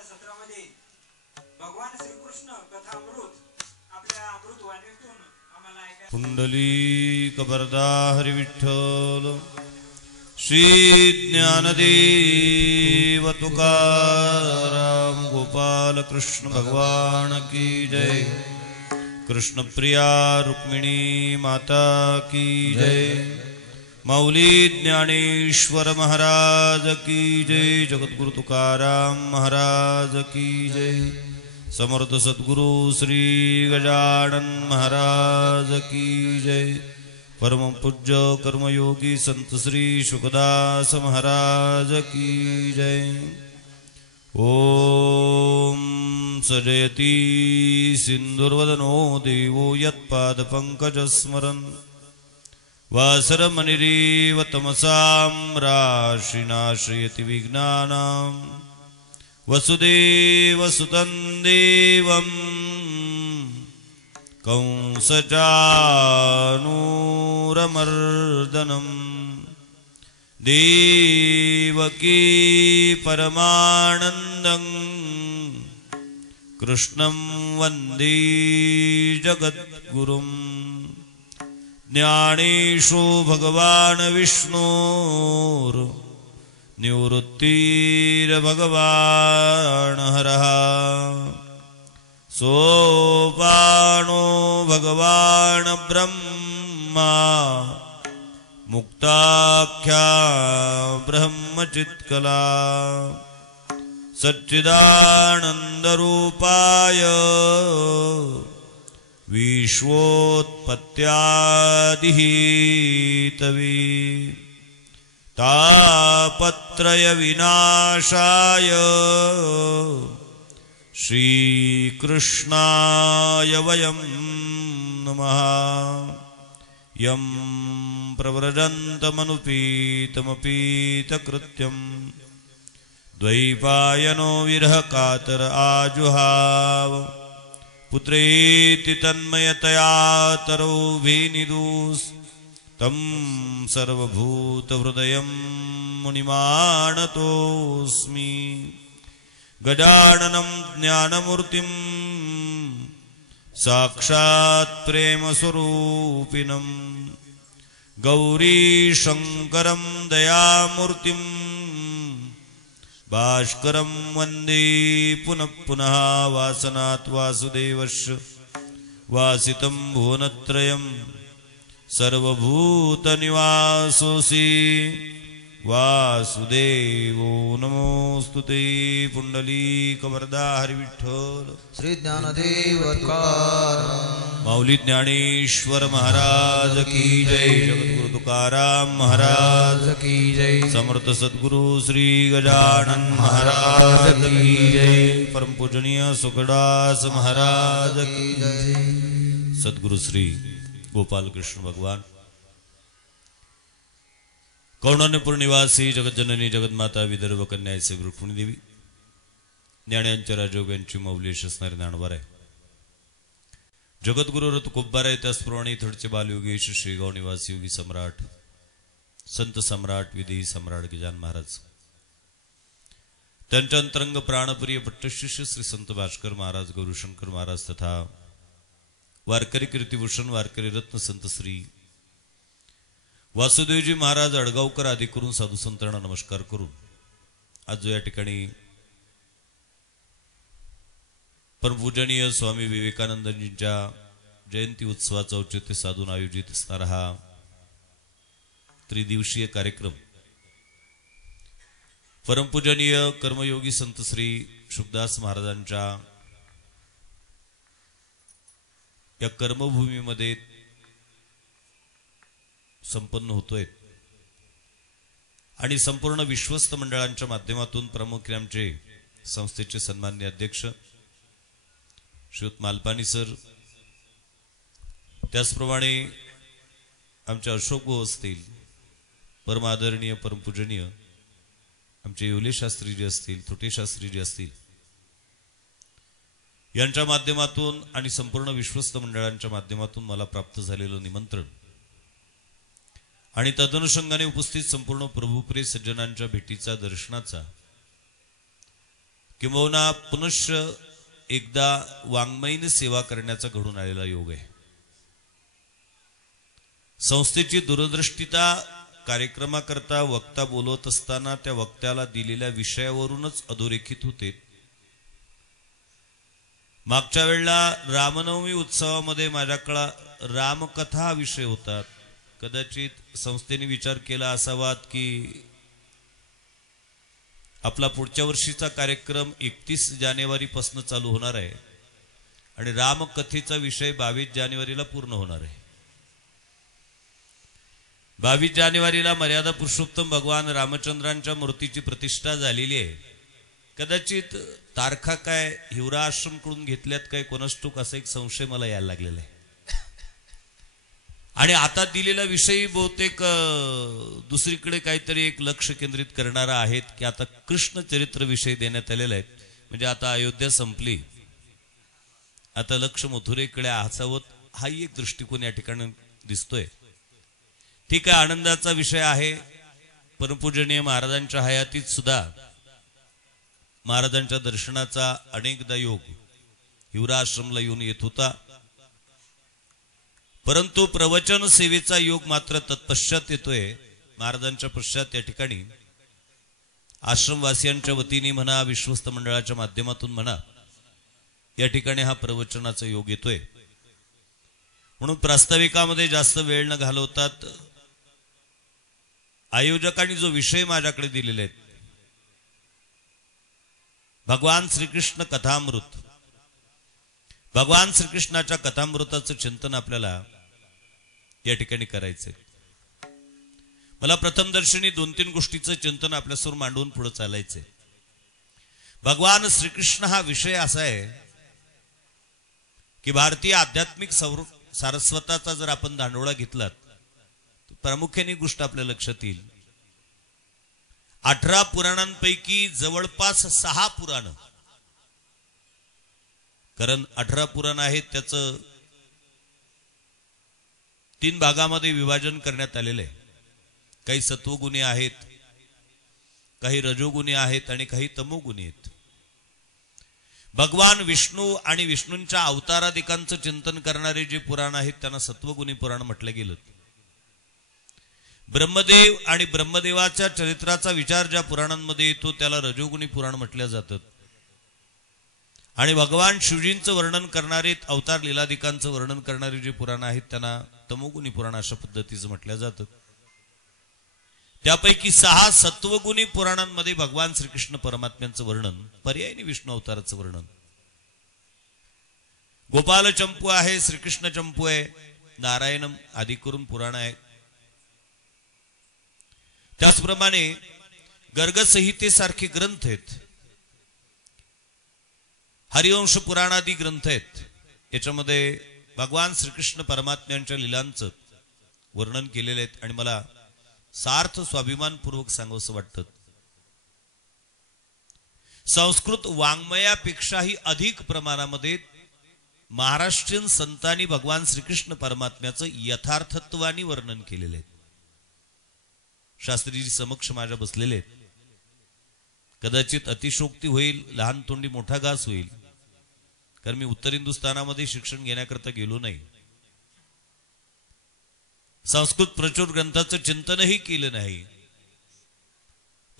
आजच्या सत्रामध्ये भगवान श्रीकृष्ण कथामृत आपल्या अमृत वाणीतून आम्हाला ऐकायला पुंडलीक वरदा हरि विठ्ठल श्री ज्ञानदेव तुकाराम गोपाल कृष्ण भगवान की जय। कृष्ण प्रिया रुक्मिणी माता की जय। मौली ज्ञानेश्वर महाराज की जय। जगद्गुरु तुकाराम महाराज की जय। समर्थ सद्गुरु श्री गजानन महाराज की जय। परम पूज्य कर्मयोगी संत श्री शुकदास महाराज की जय। ओम सजयति सिंधुर्वदनो देवो यत्पादपङ्कजस्मरन् वासरमणिरेव तमसां राशिनाश्रयति विघ्नानां वसुदेवसुतं देवं कंसचाणूरमर्दनम् देवकी परमानन्दं कृष्णं वन्दे जगद्गुरुम्। ज्ञानेशो भगवान् विष्णोर्निवृत्तिर्भगवान् हरः सोपानो भगवान् ब्रह्मा मुक्ताख्या ब्रह्मचित्कला सच्चिदानन्दरूपाय विश्वोत्पत्त्यादिहेतवे तापत्रय विनाशाय श्रीकृष्णाय वयं नमः। यं प्रव्रजन्तमनुपीतमपीतकृत्यं द्वैपायनो विरहकातर आजुहाव पुत्रेति तन्मयतया तरोभिनिदुस् तं सर्वभूतहृदयं मुनिमानतोऽस्मि। गजाननं ज्ञानमूर्तिं साक्षात् प्रेमस्वरूपिणं गौरीशङ्करं दयामूर्तिं भास्करं वन्दे पुनः पुनः। वासनात् वासुदेवस्य वासितं भुवनत्रयं सर्वभूतनिवासोऽसि वासुदेवो नमोस्तुते। पुंडलीक वरदा हरि विठ्ठल श्री ज्ञानदेव तुकाराम मौली ज्ञानेश्वर महाराज की जय। जगद्गुरु तुकाराम महाराज की जय। समर्थ सद्गुरु श्री गजानन महाराज की जय। परम पूजनीय सुखदास महाराज की जय। सद्गुरु श्री गोपाल कृष्ण भगवान कौंडण्यपूर निवासी जगज्जननी जगन्माता विदर्भ कन्या ऐसे रुक्मिणी देवी ज्ञान्यांच्या राजयोग्यांची मौली असणारे ज्ञानवार आहे। जगद्गुरु रथ कुब्बार आहे त्याचप्रमाणे थडचे बालयोगेश श्रीगाव निवासी योगी सम्राट संत सम्राट विधी सम्राट गजानन महाराज त्यांच्या अंतरंग प्राणप्रिय पट्टशिष्य श्री संत भास्कर महाराज गौरीशंकर महाराज तथा वारकरी कीर्तिभूषण वारकरी रत्न संत श्री वासुदेवजी महाराज अडगावकर आदी करून साधू संतांना नमस्कार करून आज जो या ठिकाणी परमपूजनीय स्वामी विवेकानंदजींच्या जयंती उत्सवाचा औचित्य साधून आयोजित असणारा हा त्रिदिवसीय कार्यक्रम परमपूजनीय कर्मयोगी संत श्री शुकदास महाराजांच्या या कर्मभूमीमध्ये संपन्न होतोय आणि संपूर्ण विश्वस्त मंडळांच्या माध्यमातून प्रमुख आमचे संस्थेचे सन्माननीय अध्यक्ष श्रीयुत मालपानी सर त्याचप्रमाणे आमचे अशोक भाऊ असतील परम आदरणीय परमपूजनीय आमचे येवले शास्त्रीजी असतील तुटे शास्त्रीजी असतील यांच्या माध्यमातून आणि संपूर्ण विश्वस्त मंडळांच्या माध्यमातून मला प्राप्त झालेलं निमंत्रण आणि तदनुषंगाने उपस्थित संपूर्ण प्रभुप्रिय सज्जनांच्या भेटीचा दर्शनाचा किंबहुना पुनश्च एकदा वाङ्मयीन सेवा करण्याचा घडून आलेला योग आहे. संस्थेची दूरदृष्टीता कार्यक्रमाकरता वक्ता बोलवत असताना त्या वक्त्याला दिलेल्या विषयावरूनच अधोरेखित होते. मागच्या वेळेला रामनवमी उत्सवामध्ये माझ्याकडे रामकथा हा विषय होता. कदाचित संस्थेने विचार केला असावा की आपला पुढच्या वर्षीचा कार्यक्रम 31 जानेवारीपासून चालू होणार आहे आणि रामकथेचा विषय 22 जानेवारीला पूर्ण होणार आहे. 22 जानेवारीला मर्यादा पुरुषोत्तम भगवान रामचंद्रांच्या मूर्तीची प्रतिष्ठा झालेली आहे. कदाचित तारखा काय हिवरा आश्रम कडून घेतल्यात काय कोणाष्टुक असा एक संशय मला यायला लागलेला आहे. आणि आता दिलेला विषयी बहुतेक दुसरीकडे काहीतरी एक लक्ष केंद्रित करणारा आहेत की आता कृष्ण चरित्र विषय देण्यात आलेला आहे. म्हणजे आता अयोध्या संपली, आता लक्ष मथुरेकडे असावं हाही एक दृष्टिकोन या ठिकाणी दिसतोय. ठीक आहे, आनंदाचा विषय आहे. परमपूजनीय महाराजांच्या हयातीत सुद्धा महाराजांच्या दर्शनाचा अनेकदा योग हिवरा आश्रमला येऊन येत होता. परंतु प्रवचन सेवेचा योग मात्र तत्पश्चात येतोय. महाराजांच्या पश्चात या ठिकाणी आश्रमवासियांच्या वतीने म्हणा, विश्वस्त मंडळाच्या माध्यमातून म्हणा, या ठिकाणी हा प्रवचनाचा योग येतोय. म्हणून प्रास्ताविकामध्ये जास्त वेळ न घालवतात आयोजकांनी जो विषय माझ्याकडे दिलेले आहेत, भगवान श्रीकृष्ण कथामृत, भगवान श्रीकृष्णाच्या कथामृताचं चिंतन आपल्याला या ठिकाणी करायचंय. मला प्रथम दर्शनी 2-3 गोष्टीचं चिंतन आपल्यासमोर मांडून पुढे चालायचंय. भगवान श्रीकृष्ण हा विषय असा आहे की भारतीय आध्यात्मिक सारस्वताचा जर आपण दांडोळा घेतलात तर प्रामुख्याने गोष्ट आपल्या लक्षात येईल. 18 पुराणांपैकी जवळपास 6 पुराण, कारण 18 पुराण आहेत त्याचं 3 भागामध्ये विभाजन करण्यात आलेलं आहे. काही सत्वगुणी आहेत, काही रजोगुणी आहेत आणि काही तमोगुणी आहेत. भगवान विष्णू आणि विष्णूंच्या अवतारादिकांचं चिंतन करणारे जे पुराण आहेत त्यांना सत्वगुणी पुराण म्हटलं गेलं. ब्रह्मदेव आणि ब्रह्मदेवाच्या चरित्राचा विचार ज्या पुराणांमध्ये येतो त्याला रजोगुणी पुराण म्हटल्या जातात. आणि भगवान शिवजींचं वर्णन करणारे, अवतार लीलादिकांचं वर्णन करणारे जे पुराण आहेत त्यांना तमोगुणी पुराण अशा पद्धतीचं म्हटल्या जातं. त्यापैकी 6 सत्वगुणी पुराणांमध्ये भगवान श्रीकृष्ण परमात्म्यांचं वर्णन, पर्यायी विष्णू अवताराचं वर्णन. गोपाल चंपू आहे, श्रीकृष्ण चंपू आहे, नारायणम आदी करून पुराण आहे. त्याचप्रमाणे गर्गसंहितेसारखे ग्रंथ आहेत, हरिवंश पुराणादी ग्रंथ आहेत. याच्यामध्ये भगवान श्रीकृष्ण परमात्म्यांच्या लीलांचं वर्णन केलेले आहेत. आणि मला सार्थ स्वाभिमानपूर्वक सांगावंसं वाटतं, संस्कृत वाङ्मयापेक्षाही अधिक प्रमाणामध्ये महाराष्ट्रीयन संतांनी भगवान श्रीकृष्ण परमात्म्याचं यथार्थत्वाने वर्णन केलेले आहे. शास्त्रीजी समक्ष माझ्या बसलेले आहेत. कदाचित अतिशोक्ती होईल, लहान तोंडी मोठा घास होईल, कारण मी उत्तर हिंदुस्थानामध्ये शिक्षण घेण्याकरता गेलो नाही, संस्कृत प्रचुर ग्रंथाचं चिंतनही केलं नाही,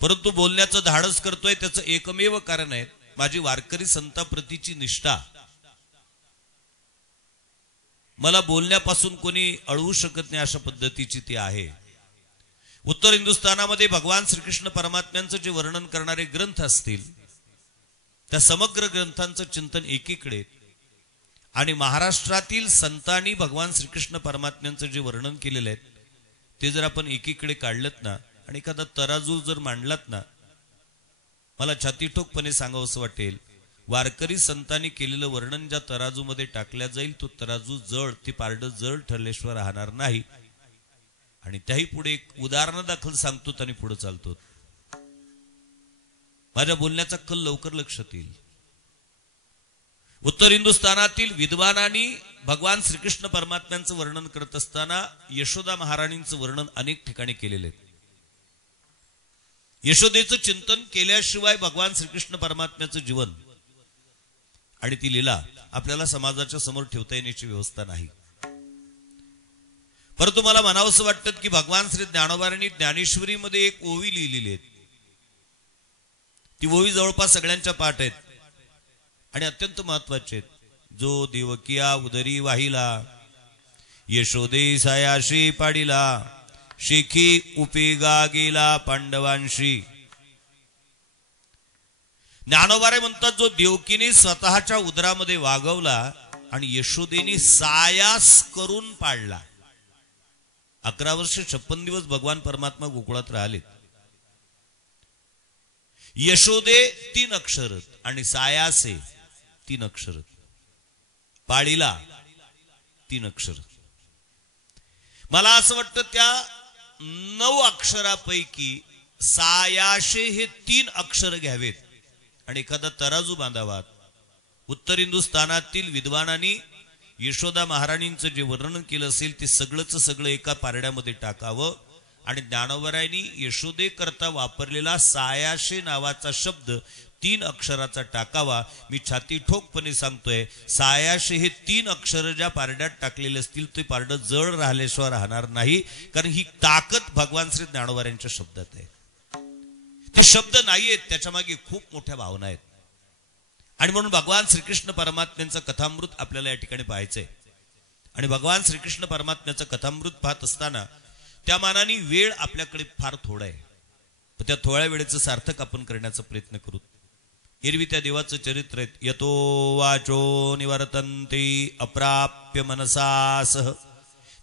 परंतु बोलण्याचं धाडस करतोय. त्याचं एकमेव कारण आहे माझी वारकरी संताप्रतीची निष्ठा. मला बोलण्यापासून कोणी अडवू शकत नाही अशा पद्धतीची ती आहे. उत्तर हिंदुस्थानामध्ये भगवान श्रीकृष्ण परमात्म्यांचं जे वर्णन करणारे ग्रंथ असतील त्या समग्र ग्रंथांचं चिंतन एकीकडे, आणि महाराष्ट्रातील संतांनी भगवान श्रीकृष्ण परमात्म्यांचं जे वर्णन केलेलं आहे ते जर आपण एकीकडे काढलत ना आणि एखादा तराजू जर मांडलात ना, मला छातीठोकपणे सांगावंसं वाटेल, वारकरी संतांनी केलेलं वर्णन ज्या तराजूमध्ये टाकल्या जाईल तो तराजू जड, ते पारड जड ठरल्याशिवाय राहणार नाही. आणि त्याही पुढे एक उदाहरण दाखल सांगतो आणि पुढे चालतो. माझ्या बोलण्याचा कल लवकर लक्षात येईल. उत्तर हिंदुस्थानातील विद्वानांनी भगवान श्रीकृष्ण परमात्म्यांचं वर्णन करत असताना यशोदा महाराणींचं वर्णन अनेक ठिकाणी केलेले आहे. यशोदेचं चिंतन केल्याशिवाय भगवान श्रीकृष्ण परमात्म्याचं जीवन आणि ती लीला आपल्याला समाजाच्या समोर ठेवता येण्याची व्यवस्था नाही. परंतु मला म्हणावंसं वाटतं की भगवान श्री ज्ञानोबांनी ज्ञानेश्वरीमध्ये एक ओवी लिहिलेली आहे. ती ओवी जवळपास सगळ्यांच्या पाठ आहेत आणि अत्यंत महत्वाचे आहेत. जो देवकिया उदरी वाहिला, यशोदे सायाशी पाडिला, शिखी उपेगा गेला पांडवांशी. ज्ञानोबारे म्हणतात, जो देवकीने स्वतःच्या उदरामध्ये वागवला आणि यशोदेने सायास करून पाडला. 11 वर्ष 56 दिवस भगवान परमात्मा गोकुळात राहिले. यशोदे 3 अक्षर आणि सायासे 3 अक्षर, पाळीला 3 अक्षर. मला असं वाटतं त्या 9 अक्षरापैकी सायाशे हे 3 अक्षर घ्यावेत आणि एखादा तराजू बांधावा. उत्तर हिंदुस्थानातील विद्वानांनी यशोदा महाराणींचं जे वर्णन केलं असेल ते सगळं एका पारड्यामध्ये टाकावं आणि ज्ञानोबरायांनी यशोदे करता वापरलेला सायाशे नावाचा शब्द 3 अक्षराचा टाकावा. मी छाती ठोकपणे सांगतोय, सायाशे हे 3 अक्षर ज्या पारड्यात टाकलेले असतील ते पारडं जड राहिल्याशिवाय राहणार नाही, कारण ही ताकद भगवान श्री ज्ञानोबरायांच्या शब्दात आहे. ते शब्द नाहीयेत, त्याच्या मागे खूप मोठ्या भावना आहेत. आणि म्हणून भगवान श्रीकृष्ण परमात्म्यांचं कथामृत आपल्याला या ठिकाणी पाहायचंय. आणि भगवान श्रीकृष्ण परमात्म्याचं कथामृत पाहत असताना त्या मानाने वेळ आपल्याकडे फार थोडा आहे. पण त्या थोड्या वेळेचं सार्थक आपण करण्याचा प्रयत्न करू. एरवी त्या देवाचं चरित्र आहे, यतो वाचो निवर्तन्ते अप्राप्य मनसासह.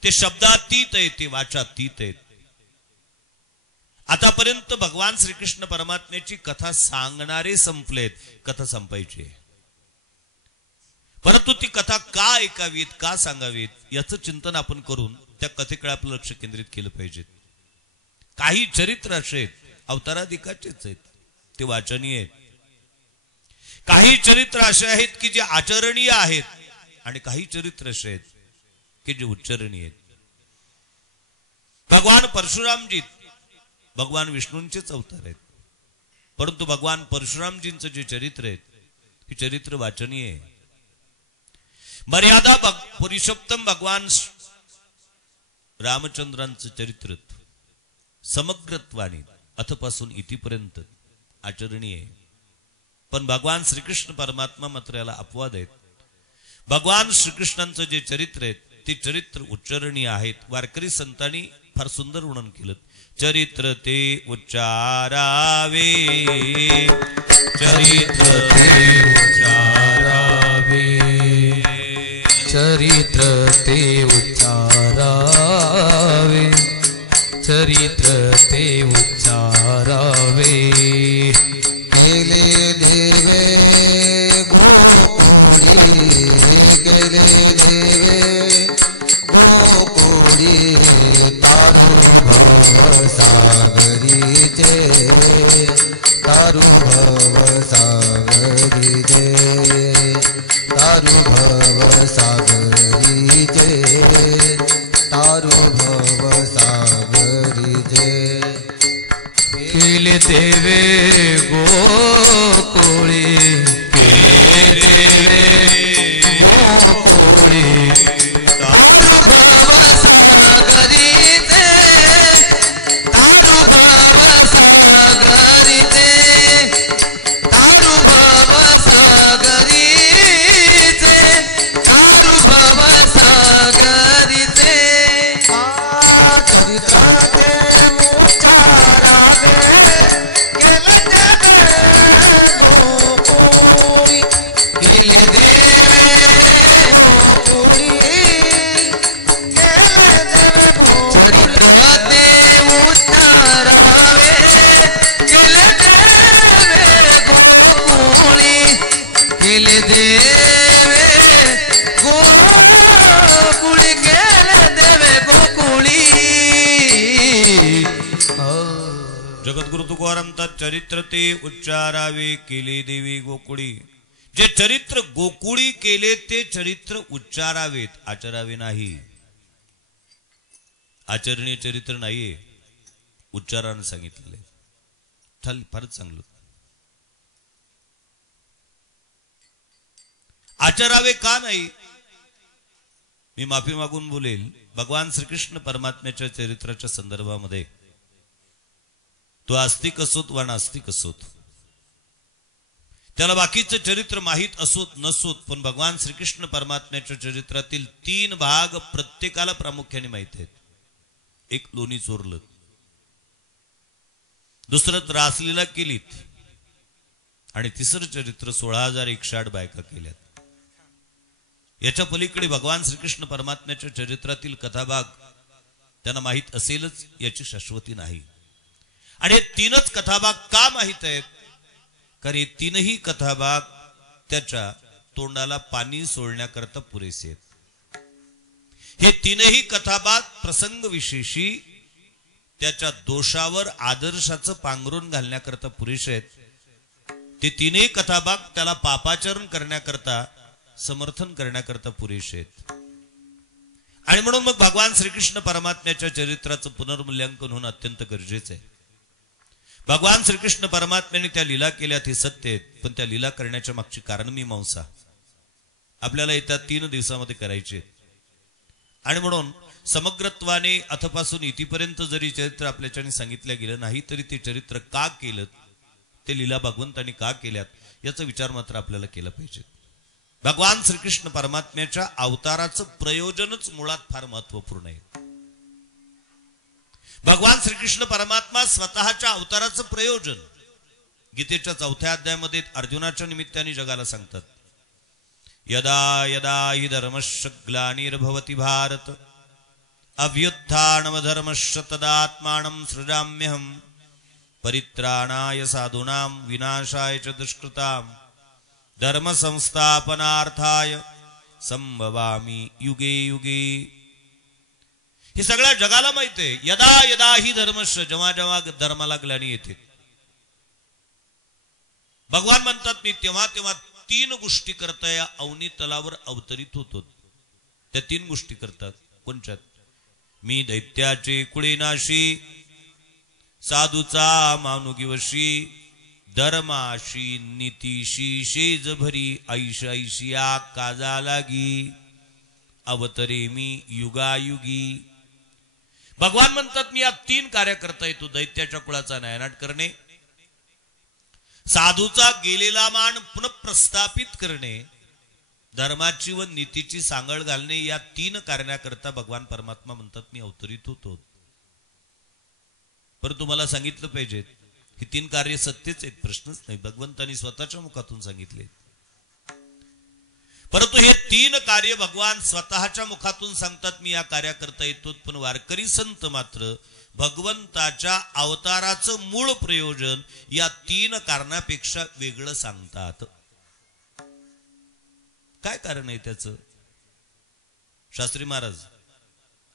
ते शब्दातीत आहे, ते वाचातीत आहेत. आतापर्यंत भगवान श्रीकृष्ण परमात्म्याची कथा सांगणारे संपलेत, कथा संपायची आहे. परंतु ती कथा का ऐकावीत, का सांगावीत याचं चिंतन आपण करून त्या कथेकडे आपलं लक्ष केंद्रित केलं पाहिजे. काही चरित्र असे आहेत अवताराधिकाचेच आहेत, ते वाचनीय आहेत. काही चरित्र असे आहेत की जे आचरणीय आहेत आणि काही चरित्र असे आहेत की जे उच्चारणीय आहेत. भगवान परशुरामजी भगवान विष्णूंचेच अवतार आहेत, परंतु भगवान परशुरामजींचं जे चरित्र आहे हे चरित्र वाचनीय आहे. मर्यादा पुरुषोत्तम भगवान रामचंद्रांचं चरित्र समग्रत्वाने अथपासून इतिपर्यंत आचरणीय आहे. पण भगवान श्रीकृष्ण परमात्मा मात्र याला अपवाद आहेत. भगवान श्रीकृष्णांचं जे चरित्र आहे ते चरित्र उच्चारणीय आहेत. वारकरी संतांनी फार सुंदर वर्णन केलं. चरित्र ते उच्चारावे, चरित्र ते उच्चारावे, चरित्र ते उच्चारावे, चरित्र ते उच्चारावे. केले देवे गोकुळी, केले देवे गोकुळी, तारू भव सागरीचे, तारू भव सागरीचे, तारू भव सागरीचे, तारू भव सागरीचे. केले देवे गोकुळी, केले देवे गोकुळी, तारू भव सागरीचे, तारू भव सागरीचे, तारू भव सागरीचे, तारू भव सागरीचे. चरित्र ते उच्चारावे, केले देवे गोकुळी, केले देवे गोकुळी, केले देवे गोकुळी. चरित्र ते उच्चारावे, केले देवे गोकुळी, केले देवे गोकुळी, केले देवे गोकुळी. जगद्गुरु तुकारामतात चरित्र ते उच्चारावे, केले देवी गोकुळी. जे चरित्र गोकुळी केले ते चरित्र उच्चारावेत, आचरावे नाही. आचरणीय चरित्र नाहीये, उच्चाराने सांगितलेले. फारच चांगलं. आचरावे का नाही? मी माफी मागून बोलेल. भगवान श्रीकृष्ण परमात्म्याच्या चरित्राच्या संदर्भामध्ये तो आस्तिक असोत वा नास्तिक असोत, त्याला बाकीचं चरित्र माहीत असोत नसोत, पण भगवान श्रीकृष्ण परमात्म्याच्या चरित्रातील 3 भाग प्रत्येकाला प्रामुख्याने माहित आहेत. एक लोणी चोरलं, दुसरं रासलीला केलीत, आणि तिसरं चरित्र 16,108 बायका केल्यात. याच्या पलीकडे भगवान श्रीकृष्ण परमात्म्याच्या चरित्रातील कथाभाग त्यांना माहीत असेलच याची शाश्वती नाही. आणि हे 3च कथाभाग का माहीत आहेत? कारण हे 3ही कथाभाग त्याच्या तोंडाला पाणी सोडण्याकरता पुरेसे आहेत. हे 3ही कथाभाग प्रसंग विशेषी त्याच्या दोषावर आदर्शाचं पांघरून घालण्याकरता पुरेसे आहेत. ते 3ही कथाभाग त्याला पापाचरण करण्याकरता, समर्थन करण्याकरता पुरेसे आहेत. आणि म्हणून मग भगवान श्रीकृष्ण परमात्म्याच्या चरित्राचं पुनर्मूल्यांकन होणं अत्यंत गरजेचं आहे. भगवान श्रीकृष्ण परमात्म्याने त्या लीला केल्यात हे सत्य आहेत, पण त्या लीला करण्याच्या मागची कारण मीमांसा आपल्याला येत्या 3 दिवसामध्ये करायची आहेत. आणि म्हणून समग्रत्वाने अथपासून इतिपर्यंत जरी चरित्र आपल्याच्याने सांगितलं गेलं नाही, तरी ते चरित्र का केलं, ते लीला भगवंतांनी का केल्यात याचा विचार मात्र आपल्याला केला पाहिजे. भगवान श्रीकृष्ण परमात्म्याच्या अवताराचं प्रयोजनच मुळात फार महत्वपूर्ण आहे. भगवान श्रीकृष्ण परमात्मा स्वतःच्या अवताराचं प्रयोजन गीतेच्या 4थ्या अध्यायामध्ये अर्जुनाच्या निमित्ताने जगाला सांगतात. यदा यदा हि धर्मस्य ग्लानिर्भवति भारत अभ्युत्थानमधर्मस्य तदात्मानं सृजाम्यहं परित्राणाय साधूनां विनाशाय च दुष्कृतां धर्म संस्थापनार्थाय संभवामि युगे युगे. हे सगळ्या जगाला माहिती आहे. यदा यदा ही धर्मस्य, जेव्हा जेव्हा धर्माला ग्लानी येते, भगवान म्हणतात मी तेव्हा तेव्हा 3 गोष्टी करता या अवनी तलावर अवतरित होतो. त्या 3 गोष्टी करतात. कोणत्यात? मी दैत्याचे कुळे नाशी, साधूचा मानुगिवशी, धर्माशी नीतीशी शेज भरी ऐश ऐशिया काजा लागी अवतरे मी युगायुगी. भगवान म्हणतात मी या 3 कार्य करता येतो. दैत्याच्या कुळाचा नायनाट करणे, साधूचा गेलेला मान पुनःप्रस्थापित करणे, धर्माची व नीतीची सांगड घालणे. या 3 कार्याकरता भगवान परमात्मा म्हणतात मी अवतरित होतो. परंतु तुम्हाला सांगितलं पाहिजे ही 3 कार्य सत्यच आहेत, प्रश्नच नाही. भगवंतांनी स्वतःच्या मुखातून सांगितले. परंतु हे 3 कार्य भगवान स्वतःच्या मुखातून सांगतात मी या कार्याकरता येतो. पण वारकरी संत मात्र भगवंताच्या अवताराचं मूळ प्रयोजन या 3 कारणापेक्षा वेगळं सांगतात. काय कारण आहे त्याचं? शास्त्री महाराज,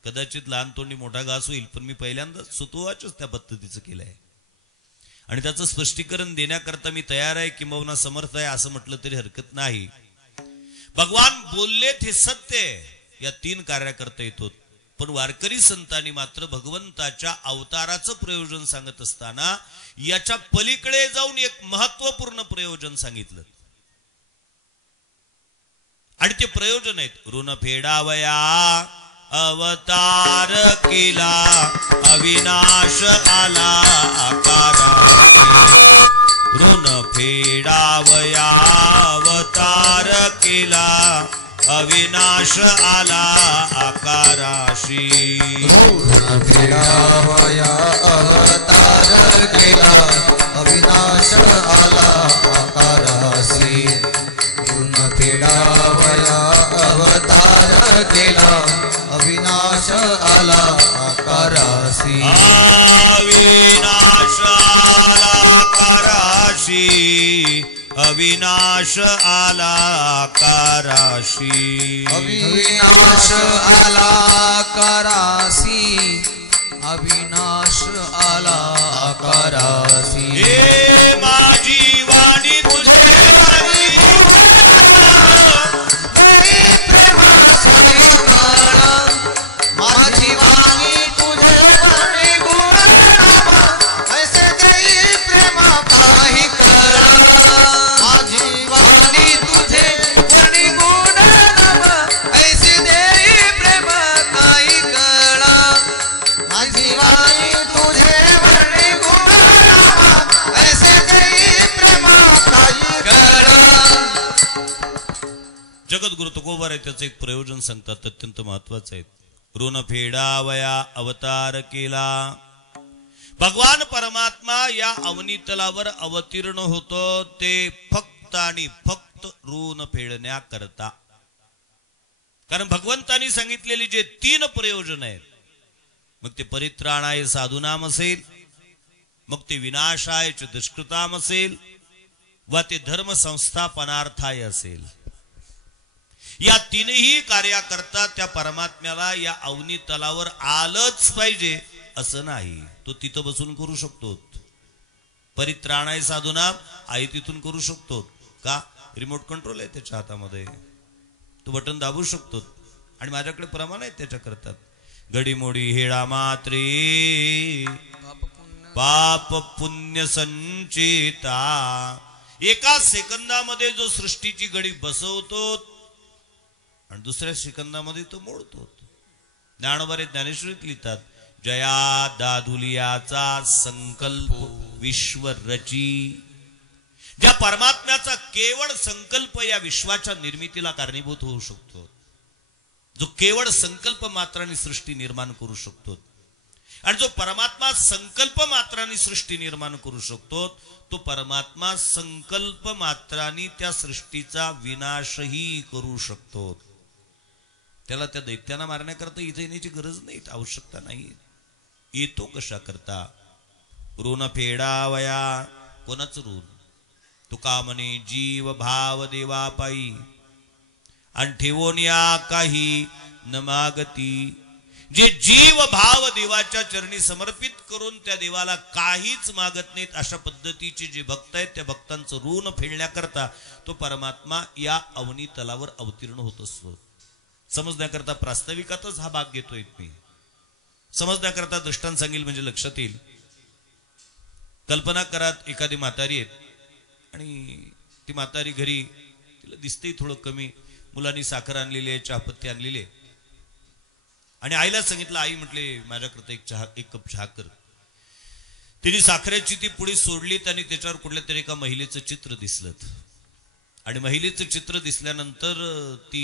कदाचित लहान तोंडी मोठा घास होईल, पण मी पहिल्यांदा सुतोवाचच त्या पद्धतीचं केलं आहे आणि त्याचं स्पष्टीकरण देण्याकरता मी तयार आहे, किंबहुना समर्थ आहे असं म्हटलं तरी हरकत नाही. भगवान बोललेत हे सत्य आहे. या 3 कार्याकरता येतो. पण वारकरी संतांनी मात्र भगवंताच्या अवताराचं प्रयोजन सांगत असताना याच्या पलीकडे जाऊन एक महत्वपूर्ण प्रयोजन सांगितलं. आणि ते प्रयोजन आहेत ऋण फेडावया अवतार केला अविनाश आला आकारा. ऋण फेडावया अवतार केला अविनाश आला आकाराशी. ऋण फेडावया अवतार केला अविनाश आला आकाराशी. ऋण फेडावया अवतार केला अविनाश आला आकाराशी. अविनाश आला आकाराशी. अविनाश आला आकाराशी. अविनाश आला आकाराशी. अविनाश आला आकाराशी. हे माझी वाणी तुझे माझी वाणी तुझे गुण ऐसे देई प्रेम तुझे वर्णी गुण रामा ऐसे देई प्रेमा काही गळ जगद्गुरु तुकोबार आहे त्याचं एक प्रयोजन सांगतात, अत्यंत महत्वाचं आहे. ऋण फेडावया अवतार केला. भगवान परमात्मा या अवनीतलावर अवतीर्ण होतो ते फक्त आणि फक्त ऋण फेडण्याकरता. कारण भगवंतानी सांगितलेली जे 3 प्रयोजन आहेत, मग ते परित्राणाय साधूनाम असेल, मग ते विनाशाय च दुष्कृताम असेल, व ते धर्म संस्थापनार्थाय असेल, या 3ही कार्याकरता त्या परमात्म्याला या अवनी तलावर आलंच पाहिजे असं नाही. तो तिथं बसून करू शकतो. परित्राणाय साधूनाम आई तिथून करू शकतो का? रिमोट कंट्रोल आहे त्याच्या हातामध्ये, तो बटन दाबू शकतो. आणि माझ्याकडे प्रमाण आहेत त्याच्या करतात. घडीमोडी हेळा मात्रे पाप पुण्य संचिता. एका सेकंदामध्ये जो सृष्टीची घडी बसवतो आणि दुसऱ्या सेकंदामध्ये तो मोडतो. ज्ञानोबारे ज्ञानेश्वरीत लिहितात, जया दाधुलियाचा संकल्प विश्व रची. ज्या परमात्म्याचा केवळ संकल्प या विश्वाच्या निर्मितीला कारणीभूत होऊ शकतो, जो केवळ संकल्प मात्राने सृष्टी निर्माण करू शकतो, आणि जो परमात्मा संकल्प मात्राने सृष्टी निर्माण करू शकतो, तो परमात्मा संकल्प मात्राने त्या सृष्टीचा विनाशही करू शकतो. त्याला त्या दैत्यांना मारण्याकरता इथे येण्याची गरज नाही, आवश्यकता नाही. येतो कशा करता? ऋण फेडावया. कोणाच ऋण? तुका म्हणे जीव भाव देवा पायी आणि ठेवून या काही न मागती. जे जीव भाव देवाच्या चरणी समर्पित करून त्या देवाला काहीच मागत नाहीत, अशा पद्धतीचे जे भक्त आहेत त्या भक्तांचं ऋण फेडण्याकरता तो परमात्मा या अवनी तलावर अवतीर्ण होत असतो. समजण्याकरता प्रास्ताविकातच हा भाग घेतोय मी. समजण्याकरता दृष्टांत सांगेल म्हणजे लक्षात येईल. कल्पना करा, एखादी म्हातारी आहेत आणि ती म्हातारी घरी, तिला दिसते थोडं कमी, मुलांनी साखर आणलेली आहे, चहापत्ती आणलेली आहे, आणि आईला सांगितलं, आई म्हटले माझ्याकरता एक कप चहा कर. तिने साखरेची ती पुडी सोडलीत आणि त्याच्यावर कुठल्या तरी एका महिलेचं चित्र दिसलं. आणि महिलेचं चित्र दिसल्यानंतर ती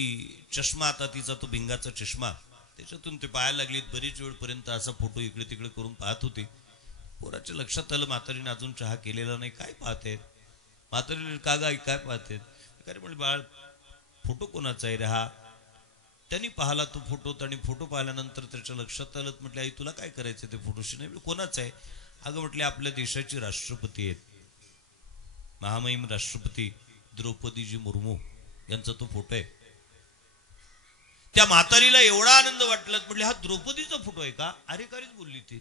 चष्मा, आता तिचा तो भिंगाचा चष्मा, त्याच्यातून ते पाहायला लागलीत. बरीच वेळपर्यंत असा फोटो इकडे तिकडे करून पाहत होती. पोराच्या लक्षात आलं म्हातारीने अजून चहा केलेला नाही, काय पाहते? म्हातारी का गाई काय पाहते? काय म्हणजे बाळ फोटो कोणाचा आहे रे हा? त्यांनी पाहिला तो फोटो, आणि फोटो पाहिल्यानंतर त्याच्या लक्षात आलं. म्हटलं आई तुला काय करायचं ते फोटोशी? नाही कोणाचा आहे? अगं म्हटले आपल्या देशाची राष्ट्रपती आहेत, महामहिम राष्ट्रपती द्रौपदीजी मुर्मू यांचा तो फोटो आहे. त्या म्हातारीला एवढा आनंद वाटला, म्हटले हा द्रौपदीचा फोटो आहे का? अरे कारीच बोलली ती.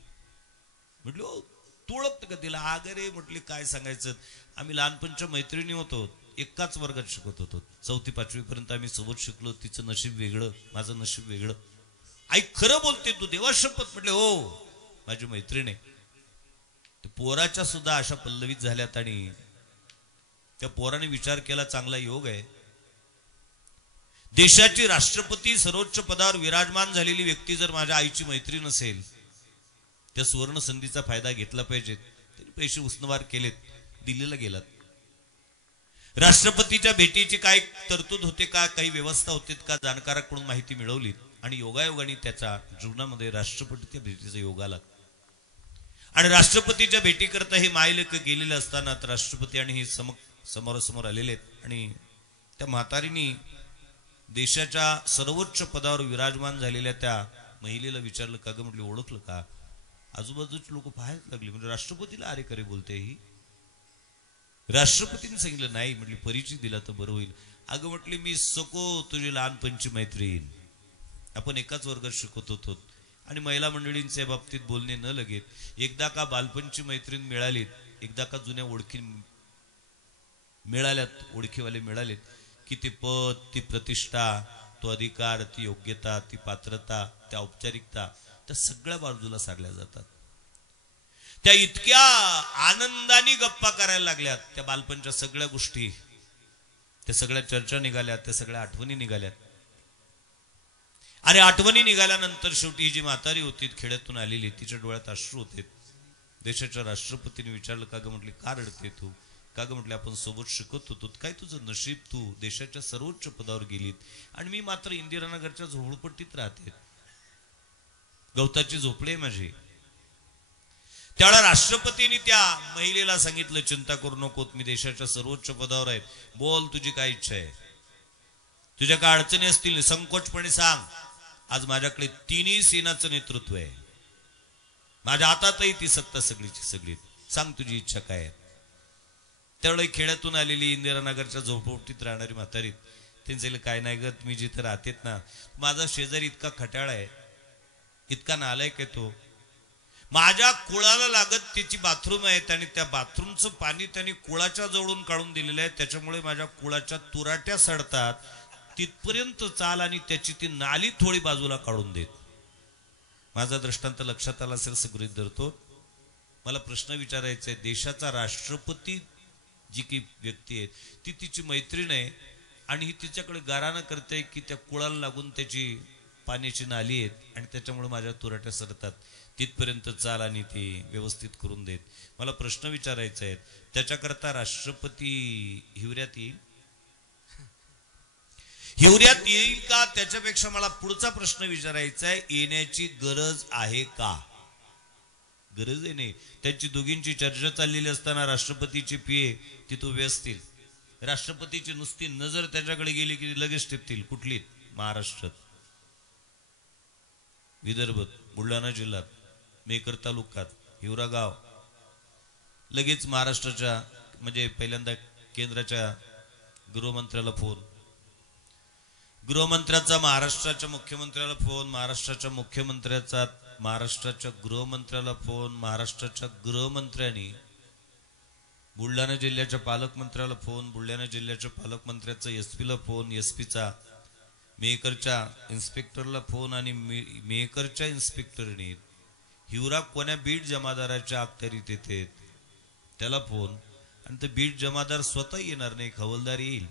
म्हटलं ओ तू ओळखतं का तिला? अगरे म्हटले काय सांगायचं, आम्ही लहानपणच्या मैत्रिणी होतो, एकाच वर्गात शिकत होतो, 4थी 5वी पर्यंत आम्ही सोबत शिकलो. तिचं नशीब वेगळं, माझं नशीब वेगळं. आई खरं बोलते तू? देवा शपथ. म्हटले हो, माझी मैत्रीण आहे. पोराच्या सुद्धा अशा पल्लवीत झाल्यात. आणि त्या पोराने विचार केला, चांगला योग आहे, देशाची राष्ट्रपती सर्वोच्च पदावर विराजमान झालेली व्यक्ती जर माझ्या आईची मैत्रीण असेल, त्या सुवर्ण संधीचा फायदा घेतला पाहिजे. त्यांनी पैसे उसनवार केलेत, दिल्लीला गेलात. राष्ट्रपतीच्या भेटीची काय तरतूद होते का, काही व्यवस्था होते का, जाणकाराकडून माहिती मिळवली. आणि योगायोगाने त्याच्या जीवनामध्ये राष्ट्रपतीच्या भेटीचा योग आला. आणि राष्ट्रपतीच्या भेटीकरता हे मायलेक गेलेले असताना राष्ट्रपती आणि हे समोरासमोर आलेले आहेत. आणि त्या म्हातारीने देशाच्या सर्वोच्च पदावर विराजमान झालेल्या त्या महिलेला विचारलं, का ग म्हटले ओळखलं का? आजूबाजूचे लोक पाहायला लागले. म्हणजे राष्ट्रपतीला अरे करे बोलते ही? राष्ट्रपतीने सांगितलं नाही. म्हटली परिचय दिला तर बरं होईल. अगं म्हटली मी सको तुझी लहानपणची मैत्रीण, आपण एकाच वर्गात शिकत होतो. आणि महिला मंडळींच्या बाबतीत बोलणे न लगेत, एकदा का बालपणची मैत्रीण मिळालीत, एकदा का जुन्या ओळखी मिळाल्यात, ओळखीवाले मिळालेत, की ते पद, ती प्रतिष्ठा, तो अधिकार, ती योग्यता, ती पात्रता, त्या औपचारिकता, त्या सगळ्या बाजूला सारल्या जातात. त्या इतक्या आनंदाने गप्पा करायला लागल्यात, त्या बालपणच्या सगळ्या गोष्टी, त्या सगळ्या चर्चा निघाल्यात, त्या सगळ्या आठवणी निघाल्यात. आणि आठवणी निघाल्यानंतर शेवटी ही जी म्हातारी होती खेड्यातून आलेली, तिच्या डोळ्यात अश्रू होते. देशाच्या राष्ट्रपतीने विचारलं, का ग म्हटली, का रडते तू? का ग म्हटले, आपण सोबत शिकत होतो, काय तुझं नशीब, तू देशाच्या सर्वोच्च पदावर गेलीत आणि मी मात्र इंदिरानगरच्या झोपडपट्टीत राहते, गवताची झोपडी आहे माझी. त्यावेळेला राष्ट्रपतींनी त्या महिलेला सांगितलं, चिंता करू नको, मी देशाच्या सर्वोच्च पदावर आहे, बोल तुझी काय इच्छा आहे, तुझ्या काय अडचणी असतील संकोचपणे सांग. आज माझ्याकडे तिन्ही सेनाचं नेतृत्व आहे, माझ्या हातातही ती सत्ता सगळीची सगळी, सांग तुझी इच्छा काय आहे. त्यावेळी खेड्यातून आलेली इंदिरानगरच्या झोपडपट्टीत राहणारी म्हातारी त्यांचे काय नाही ग, मी जिथे राहतेत ना, माझा शेजारी इतका खट्याळ आहे, इतका नालायक आहे, तो माझ्या कुळाला लागत त्याची बाथरूम आहे आणि त्या बाथरूमचं पाणी त्यांनी कुळाच्या जवळून काढून दिलेलं आहे, त्याच्यामुळे माझ्या कुळाच्या तुराट्या सडतात, तिथपर्यंत चाल आणि त्याची ती नाली थोडी बाजूला काढून देत. माझा दृष्टांत लक्षात आला असेल असं गृहीत धरतो. मला प्रश्न विचारायचा आहे, देशाचा राष्ट्रपती जी की व्यक्ती आहे ती तिची मैत्रीण आहे आणि ही तिच्याकडे गाराणं करते की त्या कुळाला लागून त्याची पाण्याची नाली आहेत आणि त्याच्यामुळे माझ्या तुराट्या सरतात, तिथपर्यंत चाल आणि ती व्यवस्थित करून देत. मला प्रश्न विचारायचा आहे, त्याच्याकरता राष्ट्रपती हिवऱ्यात येईल? हिवऱ्यात येईल का? त्याच्यापेक्षा मला पुढचा प्रश्न विचारायचा आहे, येण्याची गरज आहे का? गरज आहे नाही. त्यांची दोघींची चर्चा चाललेली असताना राष्ट्रपतीची पिये तिथे उभे असतील, राष्ट्रपतीची नुसती नजर त्याच्याकडे गेली की लगेच टिपतील. कुठली? महाराष्ट्रात, विदर्भात, बुलढाणा जिल्ह्यात, मेकर तालुक्यात, हिवरा गाव, लगेच महाराष्ट्राच्या म्हणजे पहिल्यांदा केंद्राच्या गृहमंत्र्याला फोन, गृहमंत्र्याचा महाराष्ट्राच्या मुख्यमंत्र्याला फोन, महाराष्ट्राच्या मुख्यमंत्र्याचा महाराष्ट्राच्या गृहमंत्र्याला फोन, महाराष्ट्राच्या गृहमंत्र्यांनी बुलढाणा जिल्ह्याच्या पालकमंत्र्याला फोन, बुलढाणा जिल्ह्याच्या पालकमंत्र्याचा एसपीला फोन, एसपीचा मेहकरच्या इन्स्पेक्टरला फोन आणि मेहकरच्या इन्स्पेक्टरने हिवरा कोण्या बीड जमादाराच्या अखत्यारीत येते त्याला फोन, आणि ते बीड जमादार स्वतः येणार नाही, हवलदार येईल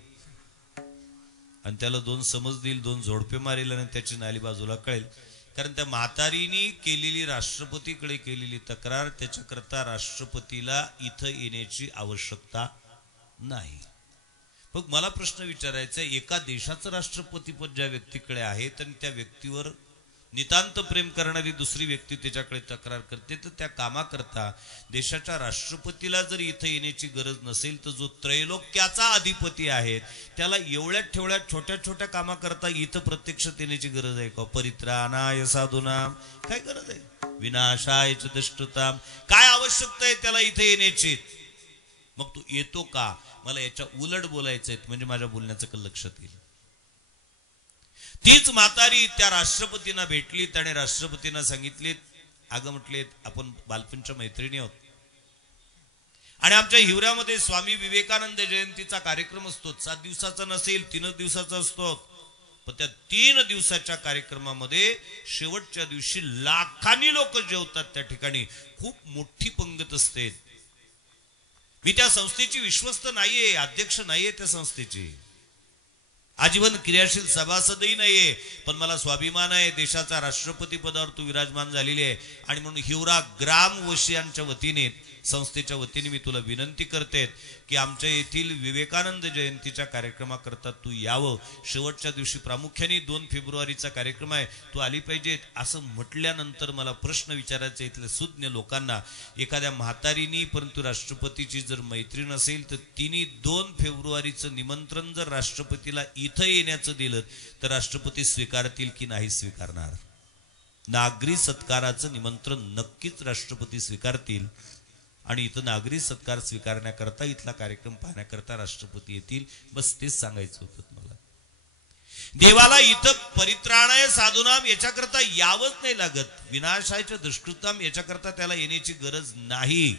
आणि त्याला 2 समज देईल, 2 झोडपे मारेल आणि त्याची नाली बाजूला कळेल. कारण त्या म्हातारीने केलेली राष्ट्रपतीकडे केलेली तक्रार, त्याच्याकरता राष्ट्रपतीला इथं येण्याची आवश्यकता नाही. मग मला प्रश्न विचारायचा आहे, एका देशाचं राष्ट्रपती पद ज्या व्यक्तीकडे आहे आणि त्या व्यक्तीवर नितांत प्रेम करणारी दुसरी व्यक्ती त्याच्याकडे तक्रार करते, तर त्या कामाकरता देशाच्या राष्ट्रपतीला जर इथं येण्याची गरज नसेल तर जो त्रैलोक्याचा अधिपती आहे त्याला एवढ्या ठेवढ्या छोट्या छोट्या कामाकरता इथं प्रत्यक्षात येण्याची गरज आहे का? परित्राणाय साधूनाम, काय गरज आहे? विनाशाय च दुष्टताम, काय आवश्यकता आहे त्याला इथे येण्याची? मग तो येतो का? मला याच्या उलट बोलायचं आहे, म्हणजे माझ्या बोलण्याचं लक्षात येईल. तीच म्हातारी त्या राष्ट्रपतींना भेटलीत आणि राष्ट्रपतींना सांगितलीत, अगं म्हटलेत आपण बालपणच्या मैत्रिणी आहोत आणि आमच्या हिवऱ्यामध्ये स्वामी विवेकानंद जयंतीचा कार्यक्रम असतो, 7 दिवसाचा नसेल 3 दिवसाचा असतो, पण त्या 3 दिवसाच्या कार्यक्रमामध्ये शेवटच्या दिवशी लाखांनी लोक जेवतात. त्या ठिकाणी खूप मोठी पंगत असते. मी त्या संस्थेची विश्वस्त नाहीये, अध्यक्ष नाहीये त्या संस्थेची, आजीवन क्रियाशील सभासदही नाहीये, पण मला स्वाभिमान आहे देशाचा राष्ट्रपती पदावर तू विराजमान झालेली आहे आणि म्हणून हिवरा ग्रामवशीयांच्या वतीने संस्थेच्या वतीने मी तुला विनंती करते की आमच्या येथील विवेकानंद जयंतीच्या कार्यक्रमाकरता तू यावं. शेवटच्या दिवशी प्रामुख्याने 2 फेब्रुवारीचा कार्यक्रम आहे, तू आली पाहिजे. असं म्हटल्यानंतर मला प्रश्न विचारायचा इथल्या सुज्ञ लोकांना, एखाद्या म्हातारीनी परंतु राष्ट्रपतीची जर मैत्रीण असेल तर तिने 2 फेब्रुवारीचं निमंत्रण जर राष्ट्रपतीला इथं येण्याचं दिलं तर राष्ट्रपती स्वीकारतील की नाही स्वीकारणार? नागरी सत्काराचं निमंत्रण नक्कीच राष्ट्रपती स्वीकारतील आणि इथं नागरी सत्कार स्वीकारण्याकरता इथला कार्यक्रम पाहण्याकरता राष्ट्रपती येतील. बस तेच सांगायचं होतं मला. देवाला इथं परित्राणाय साधूनाम याच्याकरता यावंच नाही लागत, विनाशाच्या दुष्कृताम याच्याकरता त्याला येण्याची गरज नाही.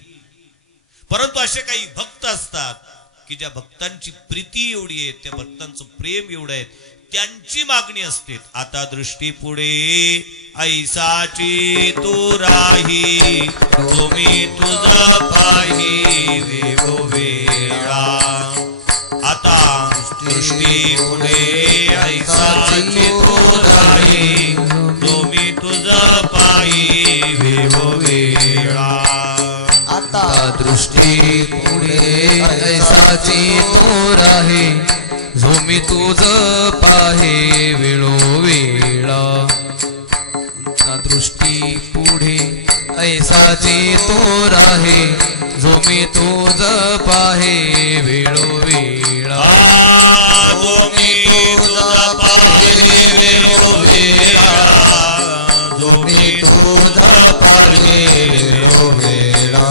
परंतु असे काही भक्त असतात की ज्या भक्तांची प्रीती एवढी आहे, त्या भक्तांचं प्रेम एवढं आहे, त्यांची मागणी असते, आता दृष्टी पुढे ऐसाची तू राही, तुम्ही तुझ पाही वेगो वेळा, आता दृष्टी पुढे ऐसाची तो राही जो मी तुझ पायी वेवो वेळा आता दृष्टी पुढे ऐसाची तो राही जो मी तुझ पाहे वेळोवेळा दृष्टी पुढे ऐसाची तो राहे जो मी तुझ पाहे वेळोवेळा जो मी तुझ पाहे वेळोवेळा जो मी तुझ पाहे वेळोवेळा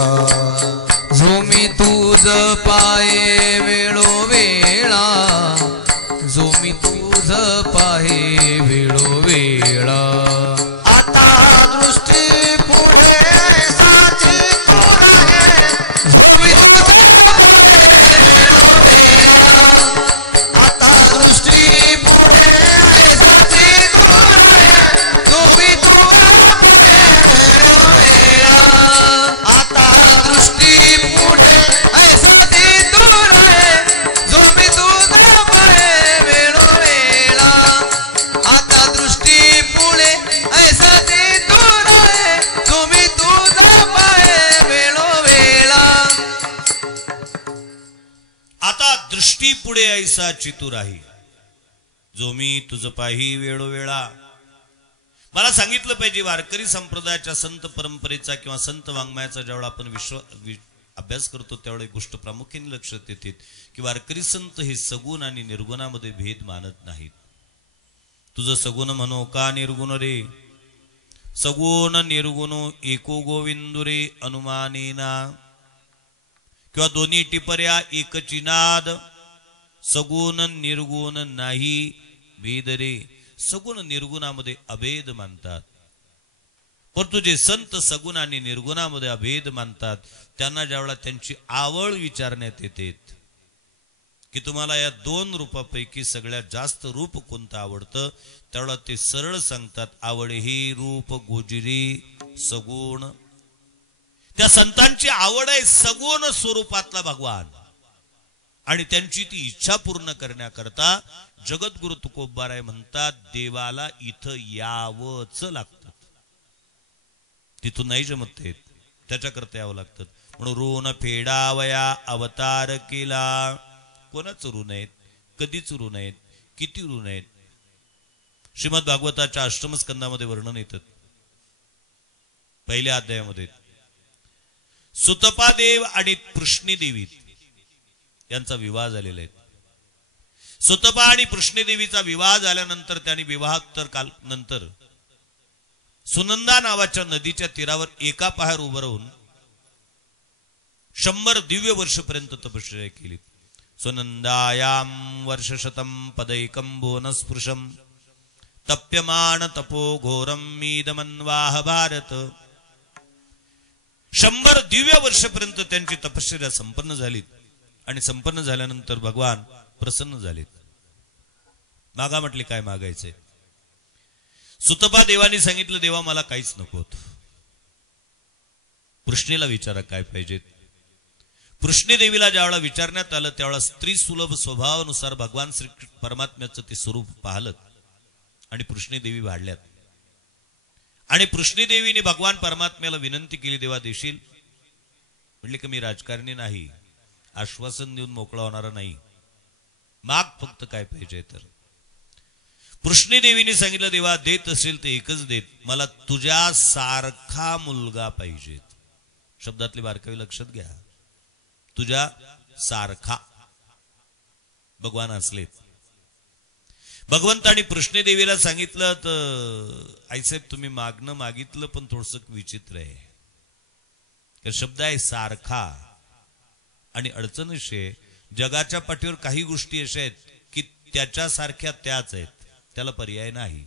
जो मी तुझ पाहे वेळोवेळा जो मी तुझ पाहे वेळोवेळा आता दृष्टी पुढे ऐसाची तो राहे जो मी आता दृष्टी पुढे ऐसाची तो राहे जो मी आता दृष्टी पुढे ऐसाची तो राहे जो मी तुझा पाहे वेळोवेळा आता दृष्टी पुढे ऐसाची तो राहे जो मी तुझा पाहे वेळोवेळा आता दृष्टी पुढे ऐसा चितू राही जो मी तुझ पाही वेळोवेळा. मला सांगितलं पाहिजे वारकरी संप्रदायाच्या संत परंपरेचा किंवा संत वाङ्मयाचा ज्यावेळा आपण अभ्यास करतो त्यावेळी गोष्ट प्रामुख्याने लक्षात येते की वारकरी संत हे सगुण आणि निर्गुणामध्ये भेद मानत नाहीत. तुझं सगुण म्हणो का निर्गुण रे सगुण निर्गुण एको गोविंदू रे अनुमानेना किंवा दोन्ही टिपर्या एकची नाद सगुण निर्गुण नाही भेद रे. सगुण निर्गुणामध्ये अभेद मानतात परंतु जे संत सगुण आणि निर्गुणामध्ये अभेद मानतात त्यांना ज्यावेळा त्यांची आवड विचारण्यात येते की तुम्हाला या दोन रूपापैकी सगळ्यात जास्त रूप कोणतं आवडतं त्यावेळा ते सरळ सांगतात आवड ही रूप गोजिरी सगुण. त्या संतांची आवड आहे सगुण स्वरूपातला भगवान आणि त्यांची ती इच्छा पूर्ण करण्याकरता जगद्गुरु तुकोबाराय म्हणतात देवाला इथं यावंच लागतं तिथून नाही जमत येत त्याच्याकरता यावं लागतं म्हणून ऋण फेडावया अवतार केला. कोणाचं ऋण आहेत कधीच ऋण आहेत किती ऋण आहेत. श्रीमद भागवताच्या अष्टमस्कंदामध्ये वर्णन येतं पहिल्या अध्यायामध्ये सुतपादेव आणि पृष्णी देवी यांचा विवाह झालेला आहे. सुतपा आणि पृष्णीदेवीचा विवाह झाल्यानंतर त्यांनी विवाहोत्तर काल नंतर सुनंदा नावाच्या नदीच्या तीरावर एका पायावर उभं राहून 100 दिव्य वर्षपर्यंत तपश्चर्या केली. सुनंदायाम वर्षशतम पदैकम भुवनस्पृशम तप्यमान तपो घोरम मीदमन्वाह भारत. 100 दिव्य वर्षपर्यंत त्यांची तपश्चर्या संपन्न झाली आणि संपन्न झाल्यानंतर भगवान प्रसन्न झालेत. मागा म्हटले काय मागायचंय. सुतपा देवानी सांगितलं देवा मला काहीच नको. पृष्णीला विचारा काय पाहिजेत. पृष्णी देवीला ज्यावेळा विचारण्यात आलं त्यावेळा स्त्री सुलभ स्वभावानुसार भगवान श्री परमात्म्याचं ते स्वरूप पाहलं आणि पृष्णी देवी वाढल्यात आणि पृष्णी देवीने भगवान परमात्म्याला विनंती केली देवा देशील. म्हटले की मी राजकारणी नाही आश्वासन देऊन मोकळा होणारा नाही माग फक्त काय पाहिजे. तर पृष्णी देवीने सांगितलं देवा देत असेल तर एकच देत मला तुझ्या सारखा मुलगा पाहिजे. शब्दातले बारकावे लक्षात घ्या. तुझ्या सारखा भगवान असलेत. भगवंतानी पृष्णी देवीला सांगितलं तर आईसाहेब तुम्ही मागणं मागितलं पण थोडस विचित्र आहे. शब्द आहे सारखा आणि अडचण अशी आहे जगाच्या पाठीवर काही गोष्टी अशा आहेत की त्याच्यासारख्या त्याच आहेत त्याला पर्याय नाही.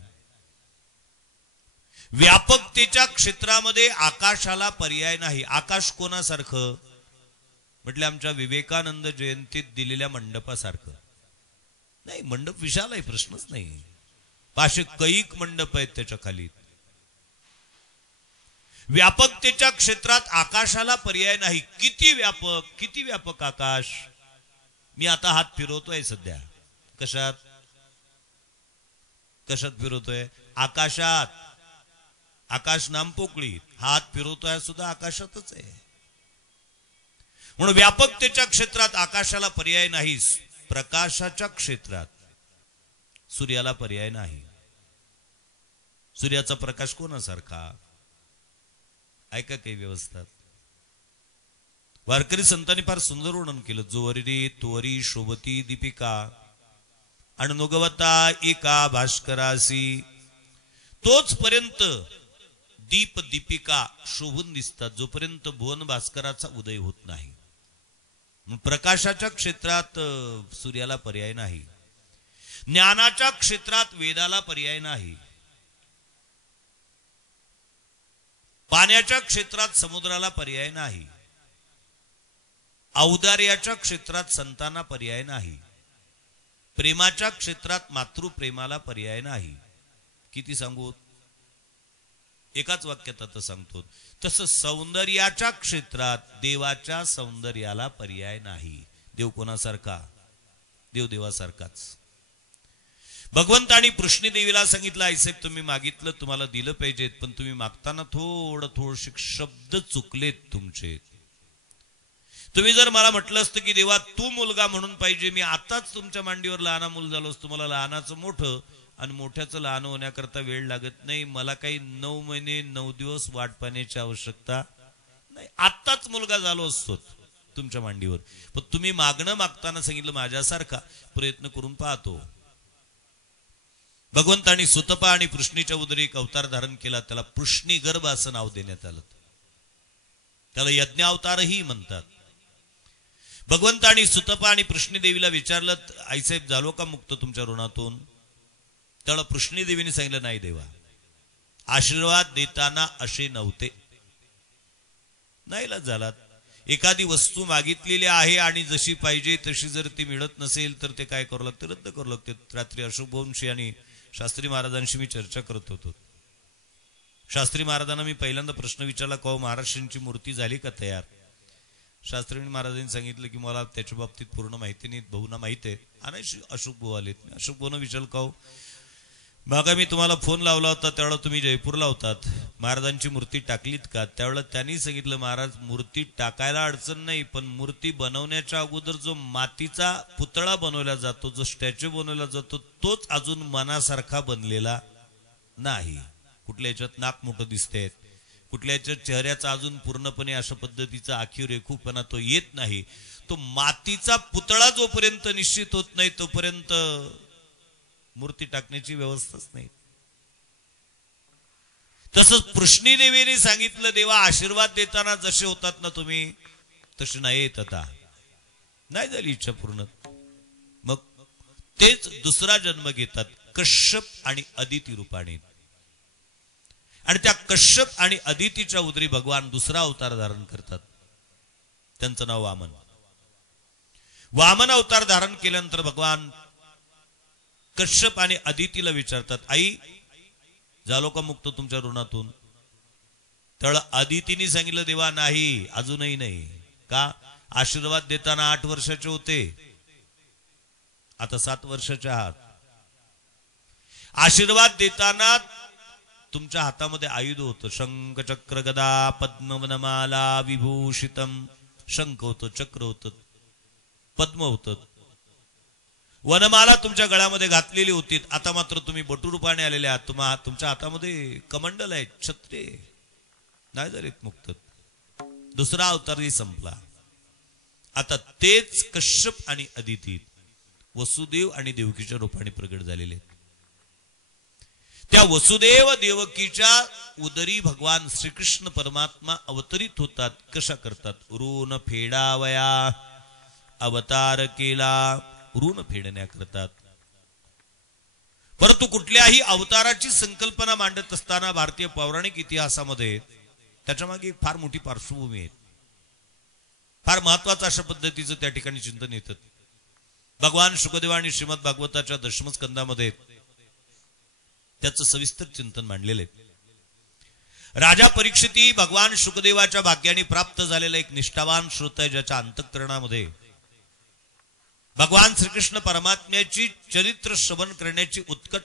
व्यापकतेच्या क्षेत्रामध्ये आकाशाला पर्याय नाही. आकाश कोणासारखं म्हटलं आमच्या विवेकानंद जयंतीत दिलेल्या मंडपासारखं नाही. मंडप विशाल आहे प्रश्नच नाही. 500 कैक मंडप आहेत त्याच्या खाली. व्यापकतेच्या क्षेत्रात आकाशाला पर्याय नाही. किती व्यापक आकाश. मी आता हात फिरवतोय सध्या कशात कशात फिरवतोय? आकाशात. आकाश नाम पोकळी, हात फिरवतोय सुद्धा आकाशातच आहे. म्हणून व्यापकतेच्या क्षेत्रात आकाशाला पर्याय नाही, प्रकाशाच्या क्षेत्रात सूर्याला पर्याय नाही. सूर्याचा प्रकाश कोणासारखा? ऐका काही व्यवस्था. वारकरी संतांनी फार सुंदर वर्णन केलं. जोवरी त्वरी शोभती दीपिका अणनुगवता एका भास्करासी. तोच पर्यंत दीप दीपिका शोभून दिसतात जोपर्यंत भुवन भास्कराचा उदय होत नाही. प्रकाशाच्या क्षेत्रात सूर्याला पर्याय नाही. ज्ञानाच्या क्षेत्रात वेदाला पर्याय नाही. पाण्याच्या क्षेत्रात समुद्राला पर्याय नाही. औदार्याच्या क्षेत्रात संतांना पर्याय नाही. प्रेमाच्या क्षेत्रात मातृप्रेमाला पर्याय नाही. किती सांगू? एकाच वाक्यात आता सांगतो. तसं सौंदर्याच्या क्षेत्रात देवाच्या सौंदर्याला पर्याय नाही. देव कोणासारखा? देव देवासारखाच. भगवंतानी कृष्णी देवीला सांगितलं, आई साहेब तुम्ही मागितलं तुम्हाला दिलं पाहिजेत, पण तुम्ही मागताना थोडे शब्द चुकलेत तुमचे. तुम्ही जर मला म्हटलं असतं की देवा तू मुलगा म्हणून पाहिजे, मी आताच तुमच्या मांडीवर लहाना मूल झालो असतो. मला लहानाचं मोठं आणि मोठ्याचं लहान होण्याकरता वेळ लागत नाही. मला काही 9 महिने 9 दिवस वाट पाहण्याची आवश्यकता नाही. आत्ताच मुलगा झालो असतो तुमच्या मांडीवर. पण तुम्ही मागणं मागताना सांगितलं माझ्यासारखा प्रयत्न करून पाहतो. भगवंतानी सुतपा आणि पृष्णीच्या उदरी एक अवतार धारण केला. त्याला पृष्णी गर्भ असं नाव देण्यात आलं. त्याला यज्ञावतारही म्हणतात. भगवंतानी सुतपा आणि पृष्णी देवीला विचारलं, आईसाहेब झालो का मुक्त तुमच्या ऋणातून? त्याला पृष्णी देवीने सांगितलं, नाही देवा, आशीर्वाद देताना असे नव्हते. नाहीला झालात. एखादी वस्तू मागितलेली आहे आणि जशी पाहिजे तशी जर ती मिळत नसेल तर ते काय करू लागते? रद्द करू लागते. रात्री अशोकवंशी आणि शास्त्री महाराजांशी मी चर्चा करत होतो. शास्त्री महाराजांना मी पहिल्यांदा प्रश्न विचारला, कहो महाराष्ट्रांची मूर्ती झाली का तयार? शास्त्री महाराजांनी सांगितलं की मला त्याच्या बाबतीत पूर्ण माहिती नाही, भाऊना माहिती आहे. आणि अशोक भाऊ आलेत. अशोक भाऊनं विचारलं, कहो मागा मी तुम्हाला फोन लावला होता त्यावेळेला तुम्ही जयपूरला होतात, महाराजांची मूर्ती टाकलीत का? त्यावेळेला त्यांनी सांगितलं, महाराज मूर्ती टाकायला अडचण नाही, पण मूर्ती बनवण्याच्या अगोदर जो मातीचा पुतळा बनवला जातो, जो स्टॅच्यू बनवला जातो, तोच अजून मनासारखा बनलेला नाही. कुठल्या याच्यात नाक मोठं दिसतंय, कुठल्या याच्यात चेहऱ्याचा अजून पूर्णपणे अशा पद्धतीचा आखीव रेखूपणा तो येत नाही. तो मातीचा पुतळा जोपर्यंत निश्चित होत नाही तोपर्यंत मूर्ती टाकण्याची व्यवस्थाच नाही. तसंच पृष्णी देवीने सांगितलं, देवा आशीर्वाद देताना जसे होतात ना तुम्ही तसे नाही येत. आता नाही झाली इच्छा पूर्ण. मग तेच दुसरा जन्म घेतात कश्यप आणि अदिती रूपाने. आणि त्या कश्यप आणि अदितीच्या उदरी भगवान दुसरा अवतार धारण करतात. त्यांचं नाव वामन. वामन अवतार धारण केल्यानंतर भगवान कश्यप आणि अदितीला विचारतात, आई झालो का मुक्त तुमच्या ऋणातून? त्यावेळेला अदितीने सांगितलं, देवा नाही, अजूनही नाही. का? आशीर्वाद देताना 8 वर्षाचे होते, आता 7 वर्षाचे आहात. आशीर्वाद देताना तुमच्या हातामध्ये आयुध होतं, शंख चक्र गदा पद्म वनमाला विभूषितम. शंख होतं, चक्र होतं, पद्म होतं, वनमाला तुमच्या गळ्यामध्ये घातलेली होती. आता मात्र तुम्ही बटूरूपाने आलेले आहात. तुमच्या हातामध्ये कमंडल आहे, छत्रे. नाही झालेत मुक्त. दुसरा अवतारही संपला. आता तेच कश्यप आणि अदिती वसुदेव आणि देवकीच्या रूपाने प्रगट झालेले. त्या वसुदेव देवकीच्या उदरी भगवान श्रीकृष्ण परमात्मा अवतरित होतात. कशा करतात? ऋण फेडावया अवतार केला. ऋण फेडण्या करतात. परंतु कुठल्याही अवताराची संकल्पना मांडत असताना भारतीय पौराणिक इतिहासामध्ये त्याच्या मागे फार मोठी पार्श्वभूमी आहे. फार महत्वाचं अशा पद्धतीचं त्या ठिकाणी चिंतन येतं. भगवान शुकदेव आणि श्रीमद भागवताच्या दशम स्कंदामध्ये त्याचं सविस्तर चिंतन मांडलेलं आहे. राजा परीक्षिती भगवान शुकदेवाच्या भाग्याने प्राप्त झालेला एक निष्ठावान श्रोता आहे, ज्याच्या अंतःकरणामध्ये भगवान श्रीकृष्ण परमात्म्याची चरित्र श्रवण करण्याची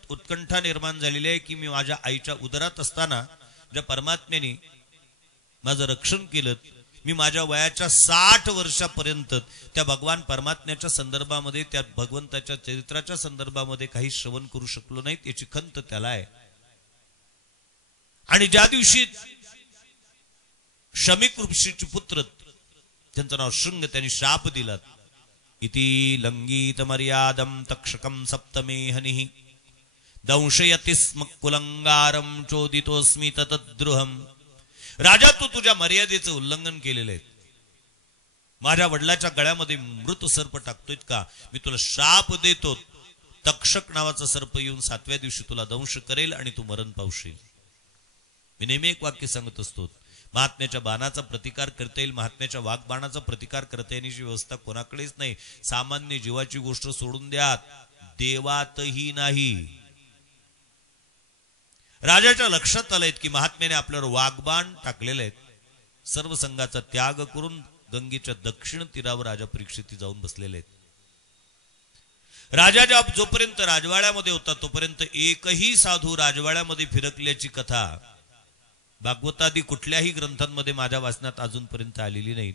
उत्कंठा निर्माण झालेली आहे की मी माझ्या आईच्या उदरात असताना ज्या परमात्म्याने माझं रक्षण केलं, मी माझ्या वयाच्या 60 वर्षापर्यंत त्या भगवान परमात्म्याच्या संदर्भामध्ये, त्या भगवंताच्या चरित्राच्या संदर्भामध्ये काही श्रवण करू शकलो नाहीत, याची खंत त्याला आहे. आणि ज्या दिवशी शमीक ऋषीचे पुत्र, त्यांचं नाव शृंग, त्यांनी शाप दिला, इति लंगीत मर्यादम तक्षकम सप्तमे हनिः दंशयति स्म कुलंगारम चोदितोस्मि ततद्रुहम. राजा, तू तुझ्या मर्यादेचं उल्लंघन केलेलं आहे. माझ्या वडिलाच्या गळ्यामध्ये मृत सर्प टाकतोय का? मी तुला शाप देतो, तक्षक नावाचा सर्प येऊन 7व्या दिवशी तुला दंश करेल आणि तू मरण पावशील. मी नेहमी एक वाक्य सांगत असतो, महात्म्याच्या बाणाचा प्रतिकार करता येईल, महात्म्याच्या वाघबाणाचा प्रतिकार करता येण्याची व्यवस्था कोणाकडेच नाही. सामान्य जीवाची गोष्ट सोडून द्या, देवातही नाही. राजाच्या लक्षात आलंय की महात्म्याने आपल्यावर वाघबाण टाकलेले आहेत. सर्व संघाचा त्याग करून गंगेच्या दक्षिण तीरावर राजा परीक्षित जाऊन बसलेले आहेत. राजा जोपर्यंत राजवाड्यामध्ये होता तोपर्यंत एकही साधू राजवाड्यामध्ये फिरकल्याची कथा भागवतादी कुठल्याही ग्रंथांमध्ये माझ्या वाचनात अजूनपर्यंत आलेली नाही.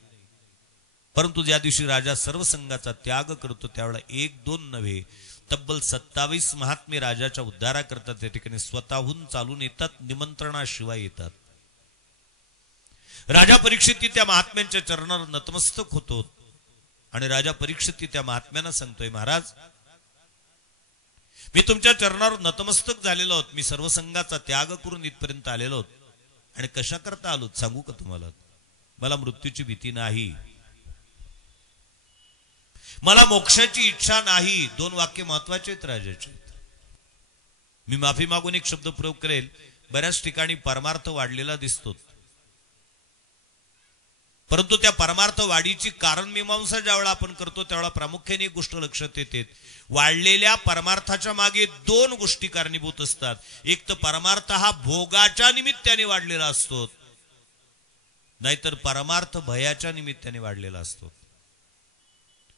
परंतु ज्या दिवशी राजा सर्व संघाचा त्याग करतो त्यावेळेला 1-2 नव्हे, तब्बल 27 महात्मे राजाच्या उद्धाराकरता त्या ठिकाणी स्वतःहून चालून येतात, निमंत्रणाशिवाय येतात. राजा परीक्षित त्या महात्म्यांच्या चरणावर नतमस्तक होतो आणि राजा परीक्षित त्या महात्म्यांना सांगतोय, महाराज, मी तुमच्या चरणावर नतमस्तक झालेलो आहोत. मी सर्व संघाचा त्याग करून इथपर्यंत आलेलो आहोत. आणि कशा करता आलो सांगू का तुम्हाला? मला मृत्यूची भीती नाही, मला मोक्षाची इच्छा नाही. 2 वाक्य महत्वाचे आहेत राजाचे. मी माफी मागून एक शब्द प्रयोग करेल. बऱ्याच ठिकाणी परमार्थ वाढलेला दिसतो, परंतु त्या परमार्थ वाढीची कारण मीमांसा ज्यावेळेला आपण करतो त्यावेळेला प्रामुख्याने एक गोष्ट लक्षात येते, वाढलेल्या परमार्थाच्या मागे 2 गोष्टी कारणीभूत असतात. एक तर परमार्थ हा भोगाच्या निमित्ताने वाढलेला असतो, नाहीतर परमार्थ भयाच्या निमित्ताने वाढलेला असतो.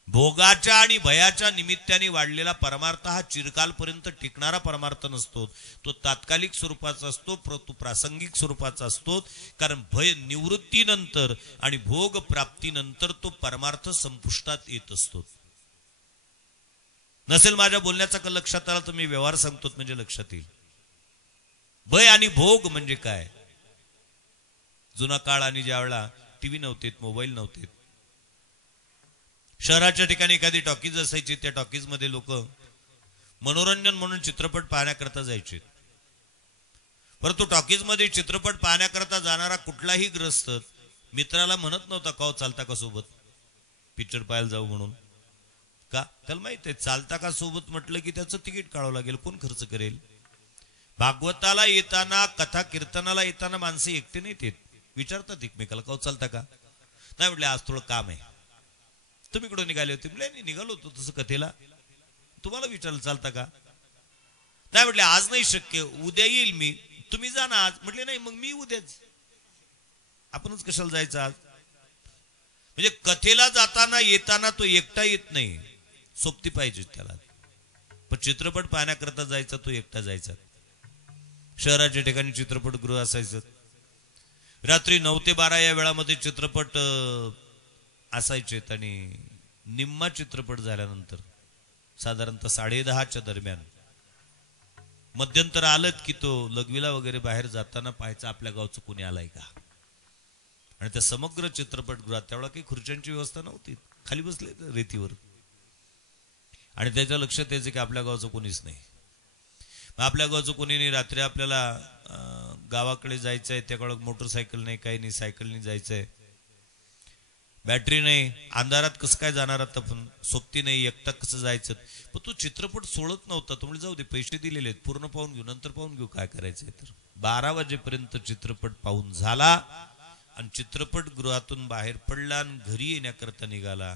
भोगाच्या आणि भयाच्या निमित्ताने वाढलेला परमार्थ हा चिरकालपर्यंत टिकणारा परमार्थ नसतो, तो तात्कालिक स्वरूपाचा असतो, तो प्रासंगिक स्वरूपाचा असतो. कारण भय निवृत्तीनंतर आणि भोग प्राप्तीनंतर तो परमार्थ संपुष्टात येत असतो. नसेल माझ्या बोलण्याचा लक्षात आला तर मी व्यवहार सांगतो म्हणजे लक्षात येईल. भय आणि भोग म्हणजे काय? जुना काळ आणि ज्यावेळेला टीव्ही नव्हते, मोबाईल नव्हते, शहराच्या ठिकाणी एखादी टॉकीज असायची, त्या टॉकीज मध्ये लोक मनोरंजन म्हणून चित्रपट पाहण्याकरता जायचे. परंतु टॉकीज मध्ये चित्रपट पाहण्याकरता जाणारा कुठलाही ग्रस्त मित्राला म्हणत नव्हता, का चालता का सोबत पिक्चर पाहायला जाऊ म्हणून. का? त्याला माहित आहे चालता का सोबत म्हटलं की त्याचं तिकीट काढावं लागेल, कोण खर्च करेल. भागवताला येताना, कथा कीर्तनाला येताना माणसे एकटे नाहीत येत, विचारतात एकमेकाला, का चालता का? नाही म्हटलं आज थोडं काम आहे. तुम्ही इकडून निघाले होते? म्हटलं निघालो होतो तसं कथेला. तुम्हाला विचारलं चालता का? नाही म्हटले आज नाही शक्य, उद्या येईल मी. तुम्ही जा ना आज. म्हटले नाही मग मी उद्याच. आपणच कशाला जायचं आज? म्हणजे कथेला जाताना येताना तो एकटा येत नाही, सोबती पाहिजे त्याला. पण चित्रपट पाहण्याकरता जायचा तो एकटा जायचा. शहराच्या ठिकाणी चित्रपटगृह असायचं. रात्री 9 ते 12 या वेळामध्ये चित्रपट असायचे आणि निम्मा चित्रपट झाल्यानंतर साधारणतः 10:30च्या दरम्यान मध्यंतर आलत की तो लघवीला वगैरे बाहेर जाताना पाहायचा आपल्या गावचं कोणी आलाय का. आणि त्या समग्र चित्रपटगृहात त्यावेळेला काही खुर्च्यांची व्यवस्था नव्हती, खाली बसले रेतीवर. आणि त्याच्या लक्षात यायचं की आपल्या गावचं कोणीच नाही. आपल्या गावचं कोणी नाही. रात्री आपल्याला गावाकडे जायचंय, त्याकडे मोटरसायकल नाही, काही नाही, सायकलनी जायचंय, बॅटरी नाही, अंधारात कसं काय जाणार आता, पण सोबती नाही, एकटा कसं जायचं. पण तो चित्रपट सोडत नव्हता. तुम्ही जाऊ दे, पैसे दिलेले आहेत, पूर्ण पाहून घेऊ, नंतर पाहून घेऊ काय करायचंय. तर 12 वाजेपर्यंत चित्रपट पाहून झाला आणि चित्रपट गृहातून बाहेर पडला आणि घरी येण्याकरता निघाला.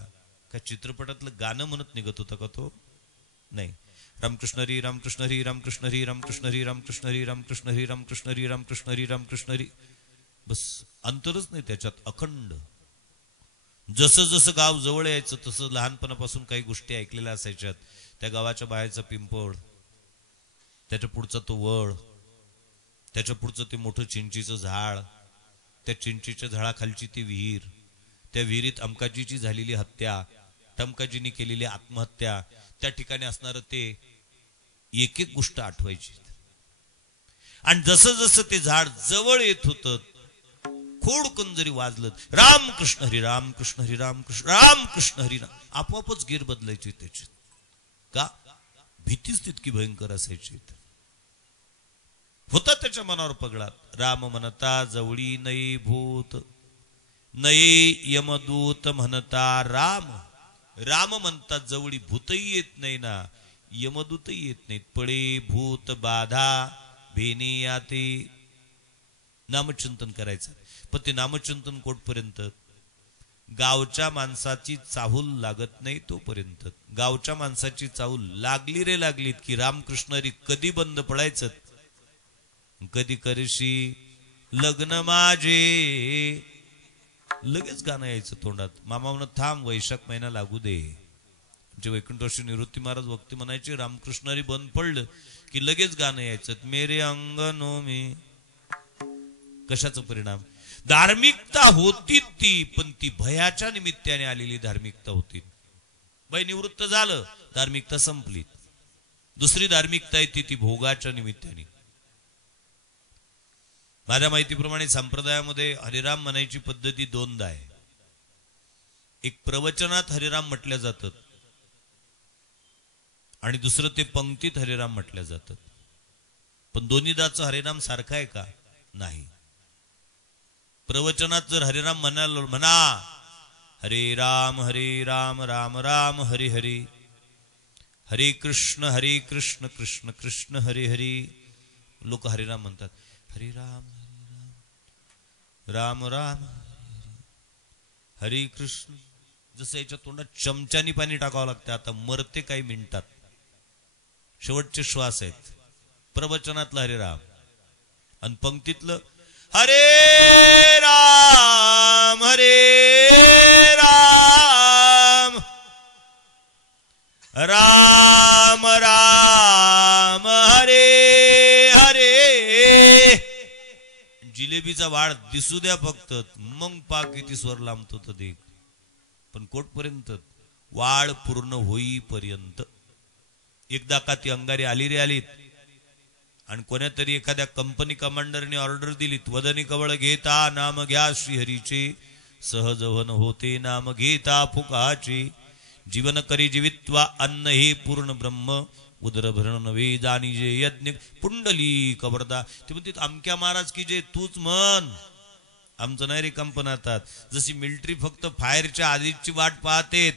काय चित्रपटातलं गाणं म्हणत निघत होता का तो? नाही. रामकृष्ण हरी रामकृष्ण हरी रामकृष्ण हरी रामकृष्ण हरी रामकृष्ण हरी रामकृष्ण हरी रामकृष्ण हरी रामकृष्ण हरी रामकृष्ण हरी. बस अंतरच नाही त्याच्यात, अखंड. जसं जसं गाव जवळ यायचं तसं लहानपणापासून काही गोष्टी ऐकलेल्या असायच्यात. त्या गावाच्या बाहेरचा पिंपळ, त्याच्या पुढचा तो वड, त्याच्या पुढचं ते मोठं चिंचीचं झाड, त्या चिंचीच्या झाडाखालची ती विहीर, त्या विहिरीत अमकाजीची झालेली हत्या, टमकाजीनी केलेली आत्महत्या, त्या ठिकाणी असणारं ते एक एक गोष्ट आठवायची. आणि जसं जसं ते झाड जवळ येत होतं, खोडकन जरी वाजलं रामकृष्ण हरी रामकृष्ण हरी रामकृष्ण रामकृष्ण हरी राम, आपोआपच गिर बदलायची त्याची. का? भीतीच तितकी भयंकर असायची. होता त्याच्या मनावर पगडा. राम म्हणता जवळी नये भूत, नये यमदूत म्हणता राम. राम म्हणतात जवळी भूतही येत नाही ना, यमदूतही येत नाहीत. पळे भूत बाधा भेने याते. नामचिंतन करायचं. पण ते नामचिंतन कोटपर्यंत? गावच्या माणसाची चाहूल लागत नाही तोपर्यंत. गावच्या माणसाची चाहूल लागली रे लागलीत की रामकृष्ण हरी कधी बंद पडायचं. कधी करशी लग्न माझे, लगेच गाणं यायचं तोंडात. मामा म्हणत थांब वैशाख महिना लागू दे. म्हणजे वैकुंठवर्षी निवृत्ती महाराज वक्ती म्हणायचे रामकृष्ण हरी बंद पडलं की लगेच गाणं यायचं. मेरे अंगनो मी. कशाचा परिणाम? धार्मिकता होती ती, पण ती भयाच्या निमित्ताने आलेली धार्मिकता होती. भय निवृत्त झालं, धार्मिकता संपली. दुसरी धार्मिकता आहे ती भोगाच्या निमित्ताने. माझ्या माहितीप्रमाणे संप्रदायामध्ये हरिराम म्हणायची पद्धती दोनदा आहे. एक प्रवचनात हरिराम म्हटल्या जातात आणि दुसरं ते पंक्तीत हरिराम म्हटल्या जातात. पण दोन्हीदाचं हरिराम सारखा आहे का? नाही. प्रवचनात जर हरिराम म्हणा हरे राम राम राम हरे हरे, हरे कृष्ण कृष्ण कृष्ण हरे हरे. लोक हरिराम म्हणतात. हरे राम राम राम हरे कृष्ण. जसं याच्या तोंडात चमच्यानी पाणी टाकावं लागतं. आता मरते काही मिनिटात, शेवटचे श्वास आहेत. प्रवचनातलं हरे राम आणि पंक्तीतलं हरे राम राम राम हरे हरे. जिलेबीचा वाढ दिसू द्या फक्त, मग पा किती स्वर लांबतो तर देख. पण कोटपर्यंत? वाढ पूर्ण होईपर्यंत. एकदा का ती अंगारी आली रे आलीत आणि कोण्यातरी एखाद्या कंपनी कमांडरने ऑर्डर दिलीत, वदनी कवळ घेता नाम घ्या श्रीहरीचे, सहज वन होते नाम घेता फुकाचे, जीवन करी जीवित्वा अन्न हे पूर्ण ब्रह्म, उदर भरण नवे जाणीजे यज्ञ पुंडली कबरदा. ते म्हणतात अमक्या महाराज की जे तूच म्हण, आमचं नाही रे कंपनातात. जशी मिलिटरी फक्त फायरच्या आदेशची वाट पाहतेत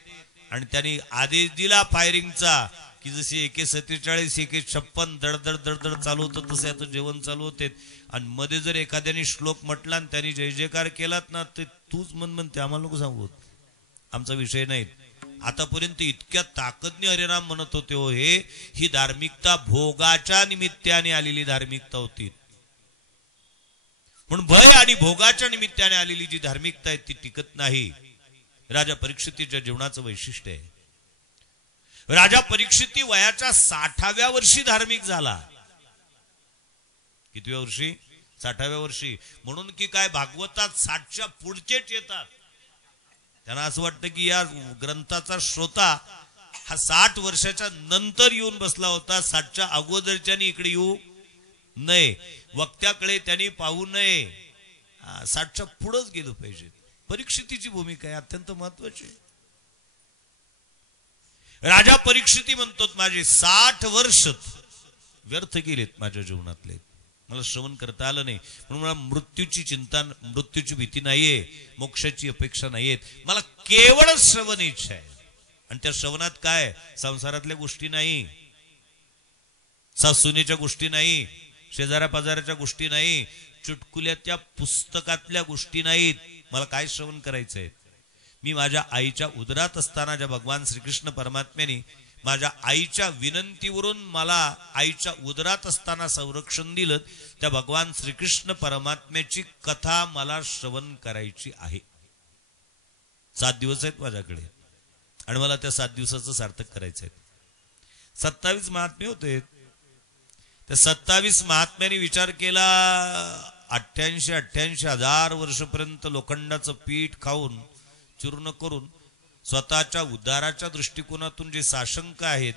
आणि त्यांनी आदेश दिला फायरिंगचा की जशी AK-47 AK-56 दडदड दडदड चालू होतं तसे आता जेवण चालू होते. आणि मध्ये जर एखाद्याने श्लोक म्हटला आणि त्यांनी जय जयकार केलात ना, ते तूच म्हणते आम्हाला नको सांगू, आमचा विषय नाही. आतापर्यंत इतक्या ताकदने हरिराम म्हणत होते हो. ही धार्मिकता भोगाच्या निमित्ताने आलेली धार्मिकता होती. म्हणून भय आणि भोगाच्या निमित्ताने आलेली जी धार्मिकता आहे ती टिकत नाही. राजा परीक्षितीच्या जीवनाचं वैशिष्ट्य आहे. राजा परीक्षिती वयाच्या 60व्या वर्षी धार्मिक झाला. कितव्या वर्षी? 60व्या वर्षी. म्हणून की काय भागवतात 60च्या पुढचेच येतात. त्यांना असं वाटतं की या ग्रंथाचा श्रोता हा 60 वर्षाच्या नंतर येऊन बसला होता, 60च्या अगोदरच्यानी इकडे येऊ नये, वक्त्याकडे त्यांनी पाहू नये, 60च्या पुढंच गेलं पाहिजे. परीक्षितीची भूमिका आहे अत्यंत महत्वाची. राजा परीक्षिती म्हणतो माझे 60 वर्ष व्यर्थ गेलेत माझ्या जीवनातले, मला श्रवण करता आलं नाही, म्हणून मला मृत्यूची चिंता, मृत्यूची भीती नाहीये, मोक्षाची अपेक्षा नाहीये, मला केवळ श्रवण इच्छा आहे. आणि त्या श्रवणात काय? संसारातल्या गोष्टी नाही, सासूनीच्या गोष्टी नाही, शेजाऱ्या पाजाऱ्याच्या गोष्टी नाही, चुटकुल्याच्या पुस्तकातल्या गोष्टी नाहीत. मला काय श्रवण करायचंय? मी माझ्या आईच्या उदरात असताना ज्या भगवान श्रीकृष्ण परमात्म्याने माझ्या आईच्या विनंतीवरून मला आईच्या उदरात असताना संरक्षण दिलं, त्या भगवान श्रीकृष्ण परमात्म्याची कथा मला श्रवण करायची आहे. 7 दिवस आहेत माझ्याकडे आणि मला त्या 7 दिवसाचं सार्थक करायचं आहे. 27 महात्मे होते. त्या 27 महात्म्यांनी विचार केला, 88 हजार वर्षपर्यंत लोखंडाचं पीठ खाऊन चूर्ण करून स्वतःच्या उद्धाराच्या दृष्टिकोनातून जे साशंक आहेत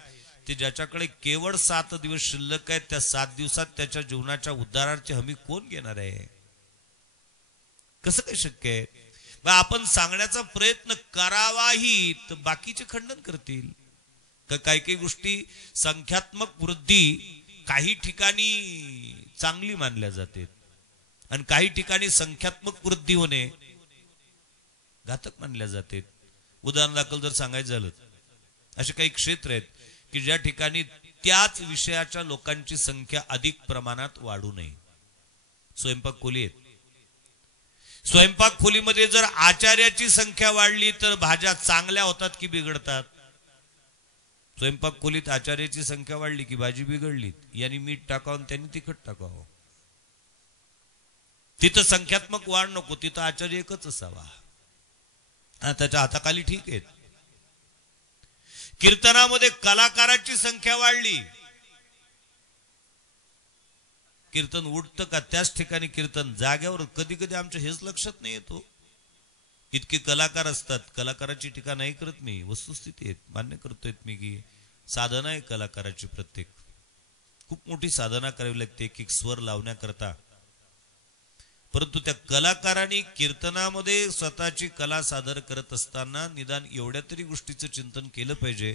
ते ज्याच्याकडे केवळ 7 दिवस शिल्लक आहेत, त्या 7 दिवसात त्याच्या जीवनाच्या उद्धाराची हमी कोण घेणार आहे? कसं काय शक्य आहे? आपण सांगण्याचा प्रयत्न करावाही तर बाकीचे खंडन करतील. काही काही गोष्टी संख्यात्मक वृद्धी काही ठिकाणी चांगली मानल्या जाते आणि काही ठिकाणी संख्यात्मक वृद्धी होणे घातक मानल्या जाते. उदाहरण दाखल जर सांगायचं झालं, असे काही क्षेत्र आहेत की ज्या ठिकाणी त्याच विषयाच्या लोकांची संख्या अधिक प्रमाणात वाढू नये. स्वयंपाक खोली आहेत. स्वयंपाक खोलीमध्ये जर आचार्याची संख्या वाढली तर भाज्या चांगल्या होतात की बिघडतात? स्वयंपाक खोलीत आचार्याची संख्या वाढली की भाजी बिघडली. यांनी मीठ टाकावं त्यांनी तिखट टाकावं. तिथं संख्यात्मक वाढ नको, तिथं आचार्य एकच असावा. त्याच्या हाताखाली ठीक आहेत. कीर्तनामध्ये कलाकाराची संख्या वाढली, कीर्तन उठतं का? त्याच ठिकाणी कीर्तन जाग्यावर. कधी कधी आमच्या हेच लक्षात नाही येतो, इतके कलाकार असतात. कलाकाराची टीका नाही करत मी, वस्तुस्थिती आहेत, मान्य करतोय मी की साधना आहे कलाकाराची. प्रत्येक खूप मोठी साधना करावी लागते एक एक स्वर लावण्याकरता. परंतु त्या कलाकारांनी कीर्तनामध्ये स्वतःची कला सादर करत असताना निदान एवढ्या तरी गोष्टीचं चिंतन केलं पाहिजे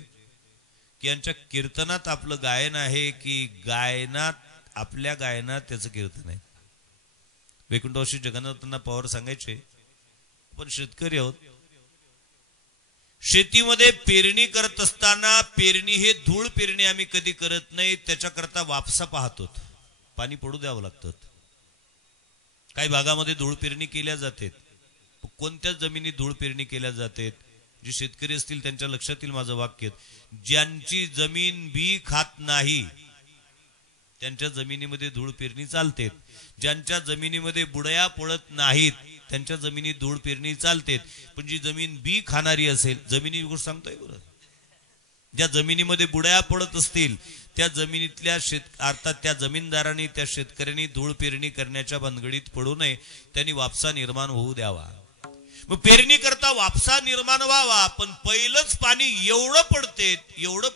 की यांच्या कीर्तनात आपलं गायन आहे की गायनात आपल्या गायनात त्याचं कीर्तन आहे. वैकुंठवासी जगन्नाथांना पवार सांगायचे, आपण शेतकरी आहोत. शेतीमध्ये पेरणी करत असताना पेरणी हे धूळ पेरणी आम्ही कधी करत नाही, त्याच्याकरता वापसा पाहतो, पाणी पडू द्यावं लागतं. काही भागामध्ये धूळ पेरणी केल्या जाते. कोणत्या जमिनीत धूळ पेरणी केल्या जाते? जे शेतकरी असतील त्यांच्या लक्षात येईल माझं वाक्य, ज्यांची जमीन बी खात नाही त्यांच्या जमिनीमध्ये धूळ पेरणी चालते. ज्यांच्या जमिनीमध्ये बुडया पडत नाहीत त्यांच्या जमिनीत धूळ पेरणी चालते. पण जी जमीन बी खाणारी असेल, जमिनी गोष्ट सांगतोय बरं, ज्या जमिनीमध्ये बुडया पडत असतील त्या जमिनीतल्या अर्थात त्या जमीनदारांनी त्या शेतकऱ्यांनी धूळ पेरणी करण्याच्या भानगडीत पडू नये, त्यांनी वापसा निर्माण होऊ द्यावा. मग पेरणी करता वापसा निर्माण व्हावा, पण पहिलंच पाणी एवढं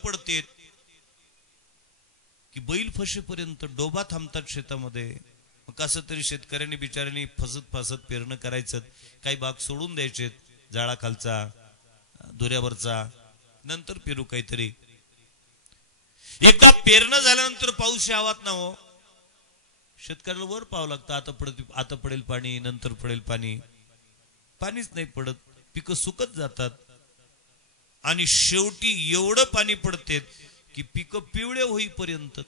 पडते की बैल फसेपर्यंत डोबा थांबतात शेतामध्ये. मग कसं तरी शेतकऱ्यांनी बिचाऱ्यांनी फसत पेरणं करायचं, काही भाग सोडून द्यायचे जाळाखालचा दोऱ्यावरचा, नंतर पेरू काहीतरी. एकदा पेरणं झाल्यानंतर पाऊस यावात ना हो, शेतकऱ्याला वर पाहावं लागतं. आता पडेल पाणी, नंतर पडेल पाणी, पाणीच नाही पडत, पिकं सुकत जातात आणि शेवटी एवढं पाणी पडते की पिकं पिवळे होईपर्यंत.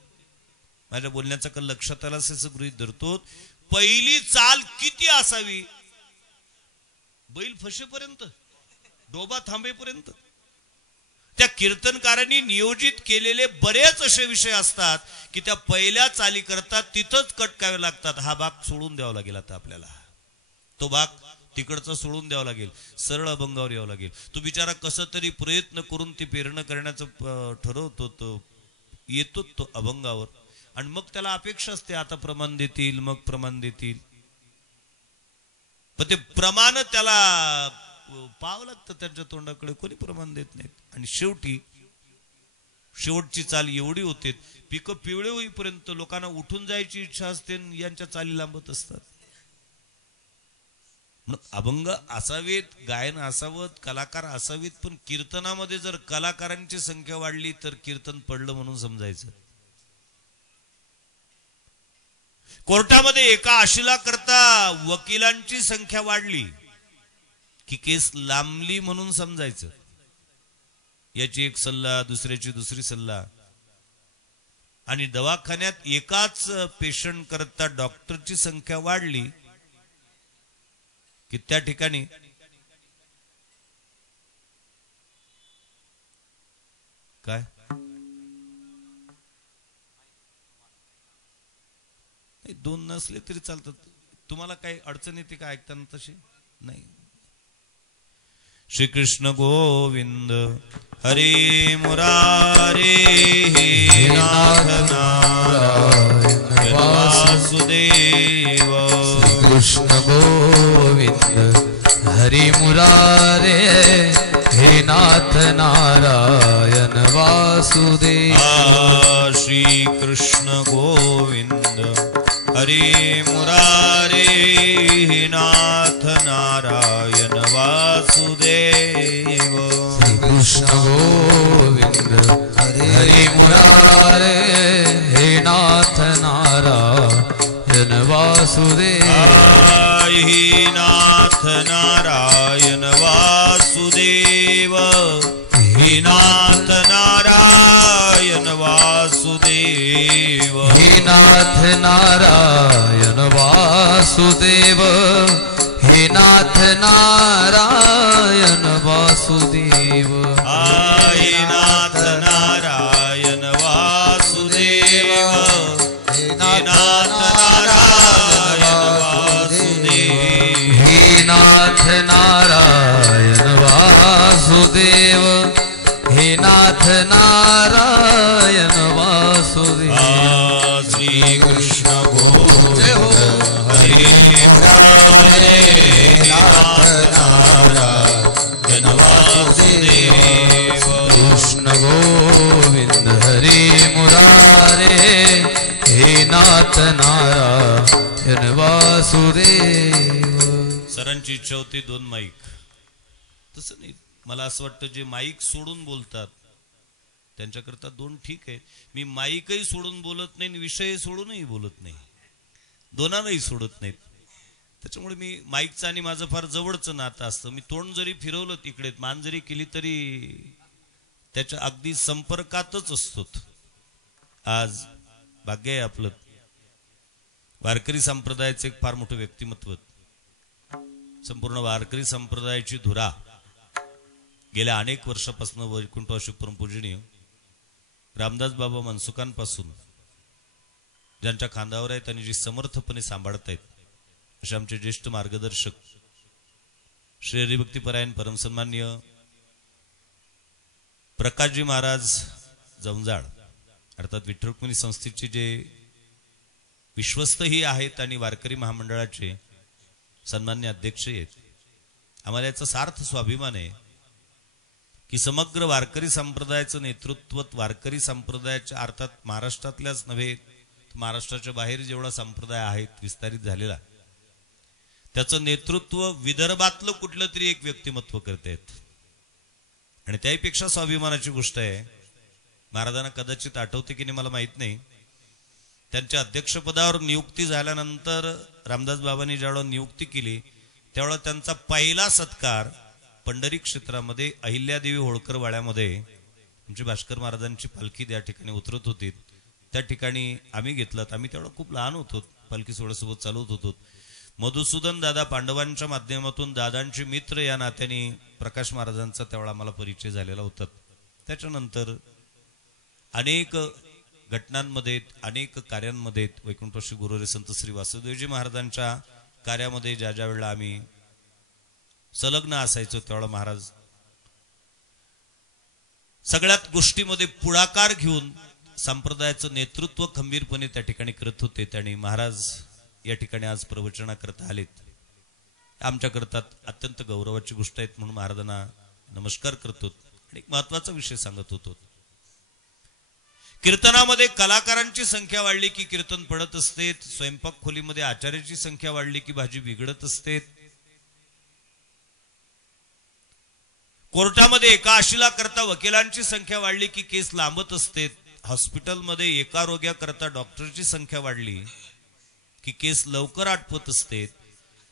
माझ्या बोलण्याचा कल लक्षात आला असं गृहीत धरतो. पहिली चाल किती असावी? बैल फसेपर्यंत, डोबा थांबेपर्यंत. त्या कीर्तनकारांनी नियोजित केलेले बरेच असे विषय असतात की त्या पहिल्या चाली करतात तिथंच कटकावे लागतात. हा भाग सोडून द्यावा लागेल, आता आपल्याला तो भाग तिकडचा सोडून द्यावा लागेल, सरळ अभंगावर यावं लागेल. तो बिचारा कसं तरी प्रयत्न करून ते पेरणं करण्याचं ठरवतो, तो येतो तो अभंगावर आणि मग त्याला अपेक्षा असते आता प्रमाण देतील, मग प्रमाण देतील. पण ते प्रमाण त्याला पाहावं लागतं त्यांच्या तोंडाकडे, कोणी प्रमाण देत नाहीत. आणि शेवटची चाल एवढी होते, पिकं पिवळे होईपर्यंत लोकांना उठून जायची इच्छा असते, यांच्या चाली लांबत असतात. अभंग असावेत, गायन असावं, कलाकार असावेत, पण कीर्तनामध्ये जर कलाकारांची संख्या वाढली तर कीर्तन पडलं म्हणून समजायचं. कोर्टामध्ये एका आशिला करता वकिलांची संख्या वाढली की केस लांबली म्हणून समजायचं. याची एक सल्ला, दुसऱ्याची दुसरी सल्ला. आणि दवाखान्यात एकाच पेशंट करता डॉक्टरची संख्या वाढली की त्या ठिकाणी काय दोन नसले तरी चालतात. तुम्हाला काही अडचण येते का ऐकताना? तशी नाही. श्री कृष्ण गोविंद हरे मुरारे हे नाथ नारायण वासुदेव कृष्ण गोविंद हरि मुरारे हे नाथ नारायण वासुदेव श्री कृष्ण गोविंद हरे मुरारे हे नाथ नारायण वासुदेव कृष्ण गोविंद हरि मुरारे हे नाथ नारायण वासुदेव हे नाथ नारायण वासुदेव हे नाथ नारायण वासुदेव हे नाथ नारायण वासुदेव हे नाथ नारायण वासुदेव हे नाथ नारायण वासुदेव हे नाथ नारायण वासुदेव हे नाथ नारायण वासुदेव हे नाथ नारायण वासुदेव श्री कृष्ण गोविंद हरे मुरारे नाथ नारायण वासुदेव कृष्ण गोविंद हरे मुरारे हे नाथ नारायण वासुदेव सरांची इच्छा होती 2 माईक. तसं नाही, मला असं वाटतं जे माईक सोडून बोलतात त्यांच्याकरता 2 ठीक आहे. मी माईकही सोडून बोलत नाही, विषय सोडूनही बोलत नाही, दोनांनाही सोडत नाहीत. त्याच्यामुळे मी माईकचं आणि माझं फार जवळचं नातं असतं. मी तोंड जरी फिरवलं तिकडे, मान जरी केली तरी त्याच्या अगदी संपर्कातच असतो. आज भाग्य आहे आपलं, वारकरी संप्रदायाचं एक फार मोठं व्यक्तिमत्व. संपूर्ण वारकरी संप्रदायाची धुरा गेल्या अनेक वर्षापासून वैकुंठवासी परमपूजनीय रामदास बाबा मनसुखांपासून ज्यांच्या खांद्यावर आहेत आणि जी समर्थपणे सांभाळत आहेत असे आमचे ज्येष्ठ मार्गदर्शक श्री हरिभक्तीपरायण परमसन्मान्य प्रकाशजी महाराज जवंजाळ अर्थात विठ्ठल रुक्मिणी संस्थेचे जे विश्वस्तही आहेत आणि वारकरी महामंडळाचे सन्मान्य अध्यक्ष आहेत. आम्हाला याचा सार्थ स्वाभिमान आहे की समग्र वारकरी संप्रदायाचं नेतृत्व वारकरी संप्रदायाच्या अर्थात महाराष्ट्रातल्याच नव्हे, महाराष्ट्राच्या बाहेर जेवढा संप्रदाय आहेत विस्तारित झालेला, त्याचं नेतृत्व विदर्भातलं कुठलं तरी एक व्यक्तिमत्व करतायत. आणि त्याहीपेक्षा स्वाभिमानाची गोष्ट आहे, महाराजांना कदाचित आठवते की नाही मला माहित नाही, त्यांच्या अध्यक्षपदावर नियुक्ती झाल्यानंतर रामदास बाबांनी ज्यावेळेला नियुक्ती केली त्यावेळेला त्यांचा पहिला सत्कार पंढरी क्षेत्रामध्ये अहिल्यादेवी होळकर वाड्यामध्ये आमची भास्कर महाराजांची पालखी त्या ठिकाणी उतरत होती, त्या ठिकाणी आम्ही घेतलात. आम्ही तेवढं खूप लहान होतो, पालखी सोहळ्यासोबत चालवत होतो. मधुसूदन दादा पांडवांच्या माध्यमातून दादांचे मित्र या नात्याने प्रकाश महाराजांचा त्यावेळा आम्हाला परिचय झालेला होता. त्याच्यानंतर अनेक घटनांमध्ये अनेक कार्यांमध्ये वैकुंठवासी गुरुरे संत श्री वासुदेवजी महाराजांच्या कार्यामध्ये ज्या ज्या वेळेला आम्ही संलग्न असायचो त्यावेळेला महाराज सगळ्यात गोष्टीमध्ये पुढाकार घेऊन संप्रदायाचं नेतृत्व खंबीरपणे त्या ठिकाणी करत होते. आणि महाराज या ठिकाणी आज प्रवचना करता आलेत. आमच्याकरता अत्यंत गौरवाची गोष्ट आहेत म्हणून महाराजांना नमस्कार करतो. आणि एक महत्वाचा विषय सांगत होतो, कीर्तनामध्ये कलाकारांची संख्या वाढली की कीर्तन पडत असते, स्वयंपाक खोलीमध्ये आचार्याची संख्या वाढली की भाजी बिघडत असते, कोर्टामध्ये एका आशिला करता वकिलांची संख्या वाढली की केस लांबत असते, हॉस्पिटलमध्ये एका रोग्याकरता डॉक्टरची संख्या वाढली की केस लवकर आटपत असते,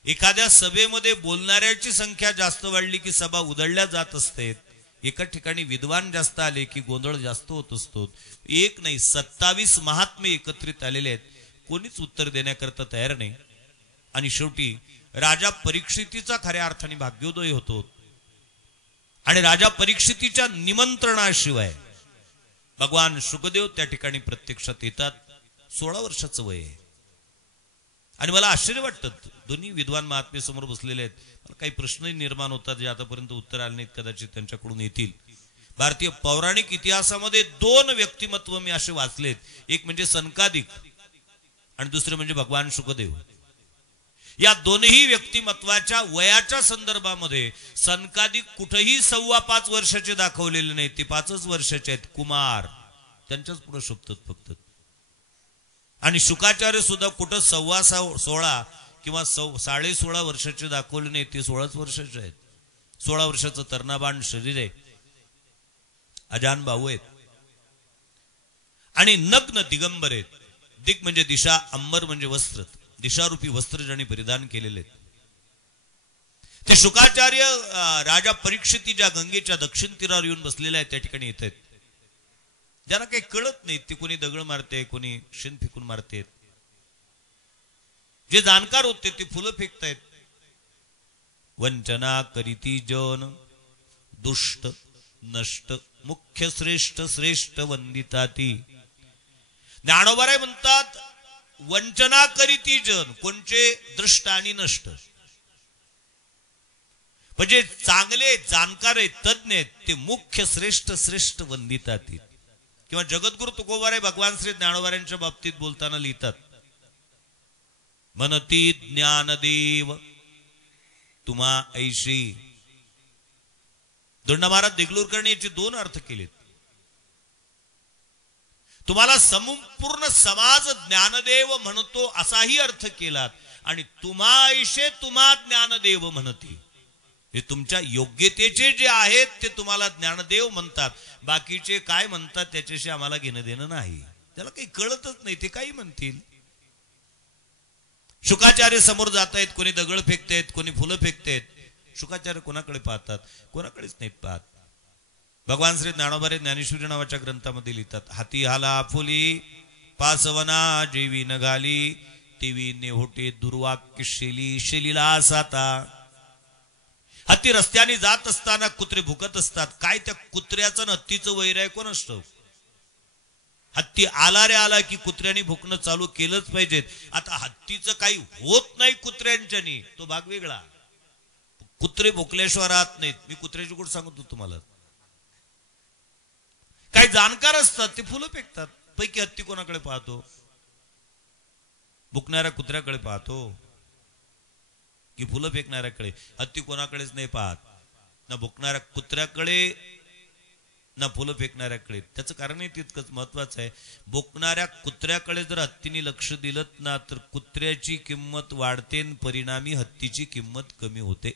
एखाद्या सभेमध्ये बोलणाऱ्याची संख्या जास्त वाढली की सभा उधळल्या जात असते, एका ठिकाणी विद्वान जास्त आले की गोंधळ जास्त होत असतो. एक नाही 27 महात्मे एकत्रित आलेले आहेत, कोणीच उत्तर देण्याकरता तयार नाही. आणि शेवटी राजा परीक्षितीचा खऱ्या अर्थाने भाग्योदय होतो. आणि राजा परीक्षितीच्या निमंत्रणाशिवाय भगवान शुकदेव त्या ठिकाणी प्रत्यक्षात येतात. 16 वर्षाचं वय आहे. आणि मला आश्चर्य वाटतं, दोन्ही विद्वान महात्मे समोर बसलेले आहेत. मला काही प्रश्नही निर्माण होतात जे आतापर्यंत उत्तर आले नाहीत, कदाचित त्यांच्याकडून येतील. भारतीय पौराणिक इतिहासामध्ये 2 व्यक्तिमत्व मी असे वाचलेत. एक म्हणजे सनकादिक आणि दुसरे म्हणजे भगवान शुकदेव. या दोन्ही व्यक्तिमत्वाच्या वयाच्या संदर्भामध्ये सनकादिक कुठेही 5.25 वर्षाचे दाखवलेले नाहीत. ते 5च वर्षाचे आहेत, कुमार. त्यांच्याच पुढे शोभतात फक्त. आणि शुकाचार्य सुद्धा कुठं 16.25 किंवा 16.5 वर्षाचे दाखवले नाही. ते 16च वर्षाचे आहेत. 16 वर्षाचं तर्णाबाण शरीर आहे, अजान भाऊ आहेत आणि नग्न दिगंबर आहेत. दिग म्हणजे दिशा, अंबर म्हणजे वस्त्र. दिशारूपी वस्त्र ज्यांनी परिधान केलेले आहेत ते शुकाचार्य राजा परीक्षिती ज्या गंगेच्या दक्षिण तीरावर येऊन बसलेले आहेत त्या ठिकाणी येत आहेत. ज्यांना काही कळत नाही ते कोणी दगड मारते, कोणी शेण फेकून मारते. जे जाणकार होते ते फुलं फेकतायत. वंचना करीती जन दुष्ट नष्ट मुख्य श्रेष्ठ श्रेष्ठ वंदिताती. ज्ञानोबाराय म्हणतात वंचना करीती जन, कोणचे दृष्ट आणि नष्ट. म्हणजे चांगले जाणकार आहेत, तज्ञ आहेत, ते मुख्य श्रेष्ठ श्रेष्ठ वंदिताती. किंवा जगद्गुरु तुकोबाराय भगवान श्री ज्ञानोबारायांच्या बाबतीत बोलताना लिहितात, म्हणती ज्ञानदेव तुम्हा ऐशी. दोंडा महाराज देगलूरकरने याचे 2 अर्थ केलेत. तुम्हाला संपूर्ण समाज ज्ञानदेव म्हणतो असाही अर्थ केलात आणि तुम्हा ऐशे तुम्हा ज्ञानदेव म्हणती. हे तुमच्या योग्यतेचे जे आहेत ते तुम्हाला ज्ञानदेव म्हणतात. बाकीचे काय म्हणतात त्याच्याशी आम्हाला घेणं देणं नाही. त्याला काही कळतच नाही, ते काही म्हणतील. शुकाचार्य समोर जात आहेत, कोणी दगड फेकतायत, कोणी फुलं फेकतायत. शुकाचार्य कोणाकडे पाहतात? कोणाकडेच नाहीत पाहत. भगवान श्री ज्ञानोबारे ज्ञानेश्वरी नावाच्या ग्रंथामध्ये लिहितात, हाती हाला फुली पासवना जेवी नगाली तेवी नेहोटे दुर्वाक्य शेली शेलीला साता. हत्ती रस्त्याने जात असताना कुत्रे भुकत असतात. काय त्या कुत्र्याचं हत्तीचं वैर आहे कोण असतं? हत्ती आला रे आला की कुत्र्याने भुकणं चालू केलंच पाहिजेत. आता हत्तीचं काही होत नाही कुत्र्यांच्यानी, तो भाग वेगळा. कुत्रे भुकल्याशिवाय राहत नाहीत. मी कुत्र्याची गोष्ट सांगतो तुम्हाला. काही जाणकार असतात ते फुलं फेकतात. पैकी हत्ती कोणाकडे पाहतो? भुकणाऱ्या कुत्र्याकडे पाहतो की फुलं फेकणाऱ्याकडे? हत्ती कोणाकडेच नाही पाहत, ना भुकणाऱ्या कुत्र्याकडे ना फुलं फेकणाऱ्याकडे. त्याचं कारणही तितकंच महत्वाचं आहे. भुकणाऱ्या कुत्र्याकडे जर हत्तीने लक्ष दिलं ना तर कुत्र्याची किंमत वाढते, परिणामी हत्तीची किंमत कमी होते.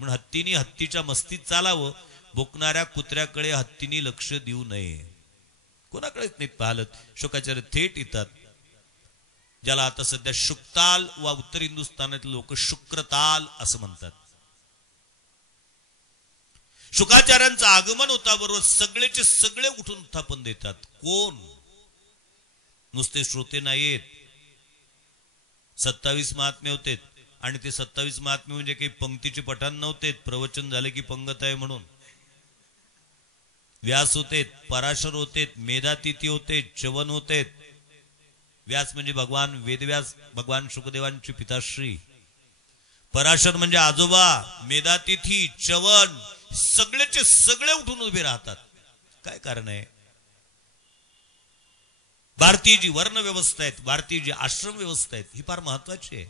म्हणून हत्तीने हत्तीच्या मस्तीत चालावं. भुकणाऱ्या कुत्र्याकडे हत्तीने लक्ष देऊ नये. कोणाकडेच नाहीत पाहलत. शुकाचार्य थेट येतात. ज्याला आता सध्या शुकताल वा उत्तर हिंदुस्थानातील लोक शुक्रताल असं म्हणतात. शुकाचार्यांचं आगमन होता बरोबर सगळेचे सगळे उठून उत्थापन देतात. कोण? नुसते श्रोते नाहीत. 27 महात्मे होते आणि ते 27 महात्मे म्हणजे काही पंक्तीचे पठाण नव्हते. प्रवचन झाले की पंगत आहे म्हणून. व्यास होते, पराशर होते, मेधातिथी होते, च्यवन होते. व्यास म्हणजे भगवान वेदव्यास, भगवान शुकदेवांची पिताश्री. पराशर म्हणजे आजोबा. मेधातिथी, च्यवन सगळेचे सगळे उठून उभे राहतात. काय कारण आहे? भारतीय जी वर्ण व्यवस्था आहे, भारतीय जी आश्रम व्यवस्था आहे, ही फार महत्वाची आहे.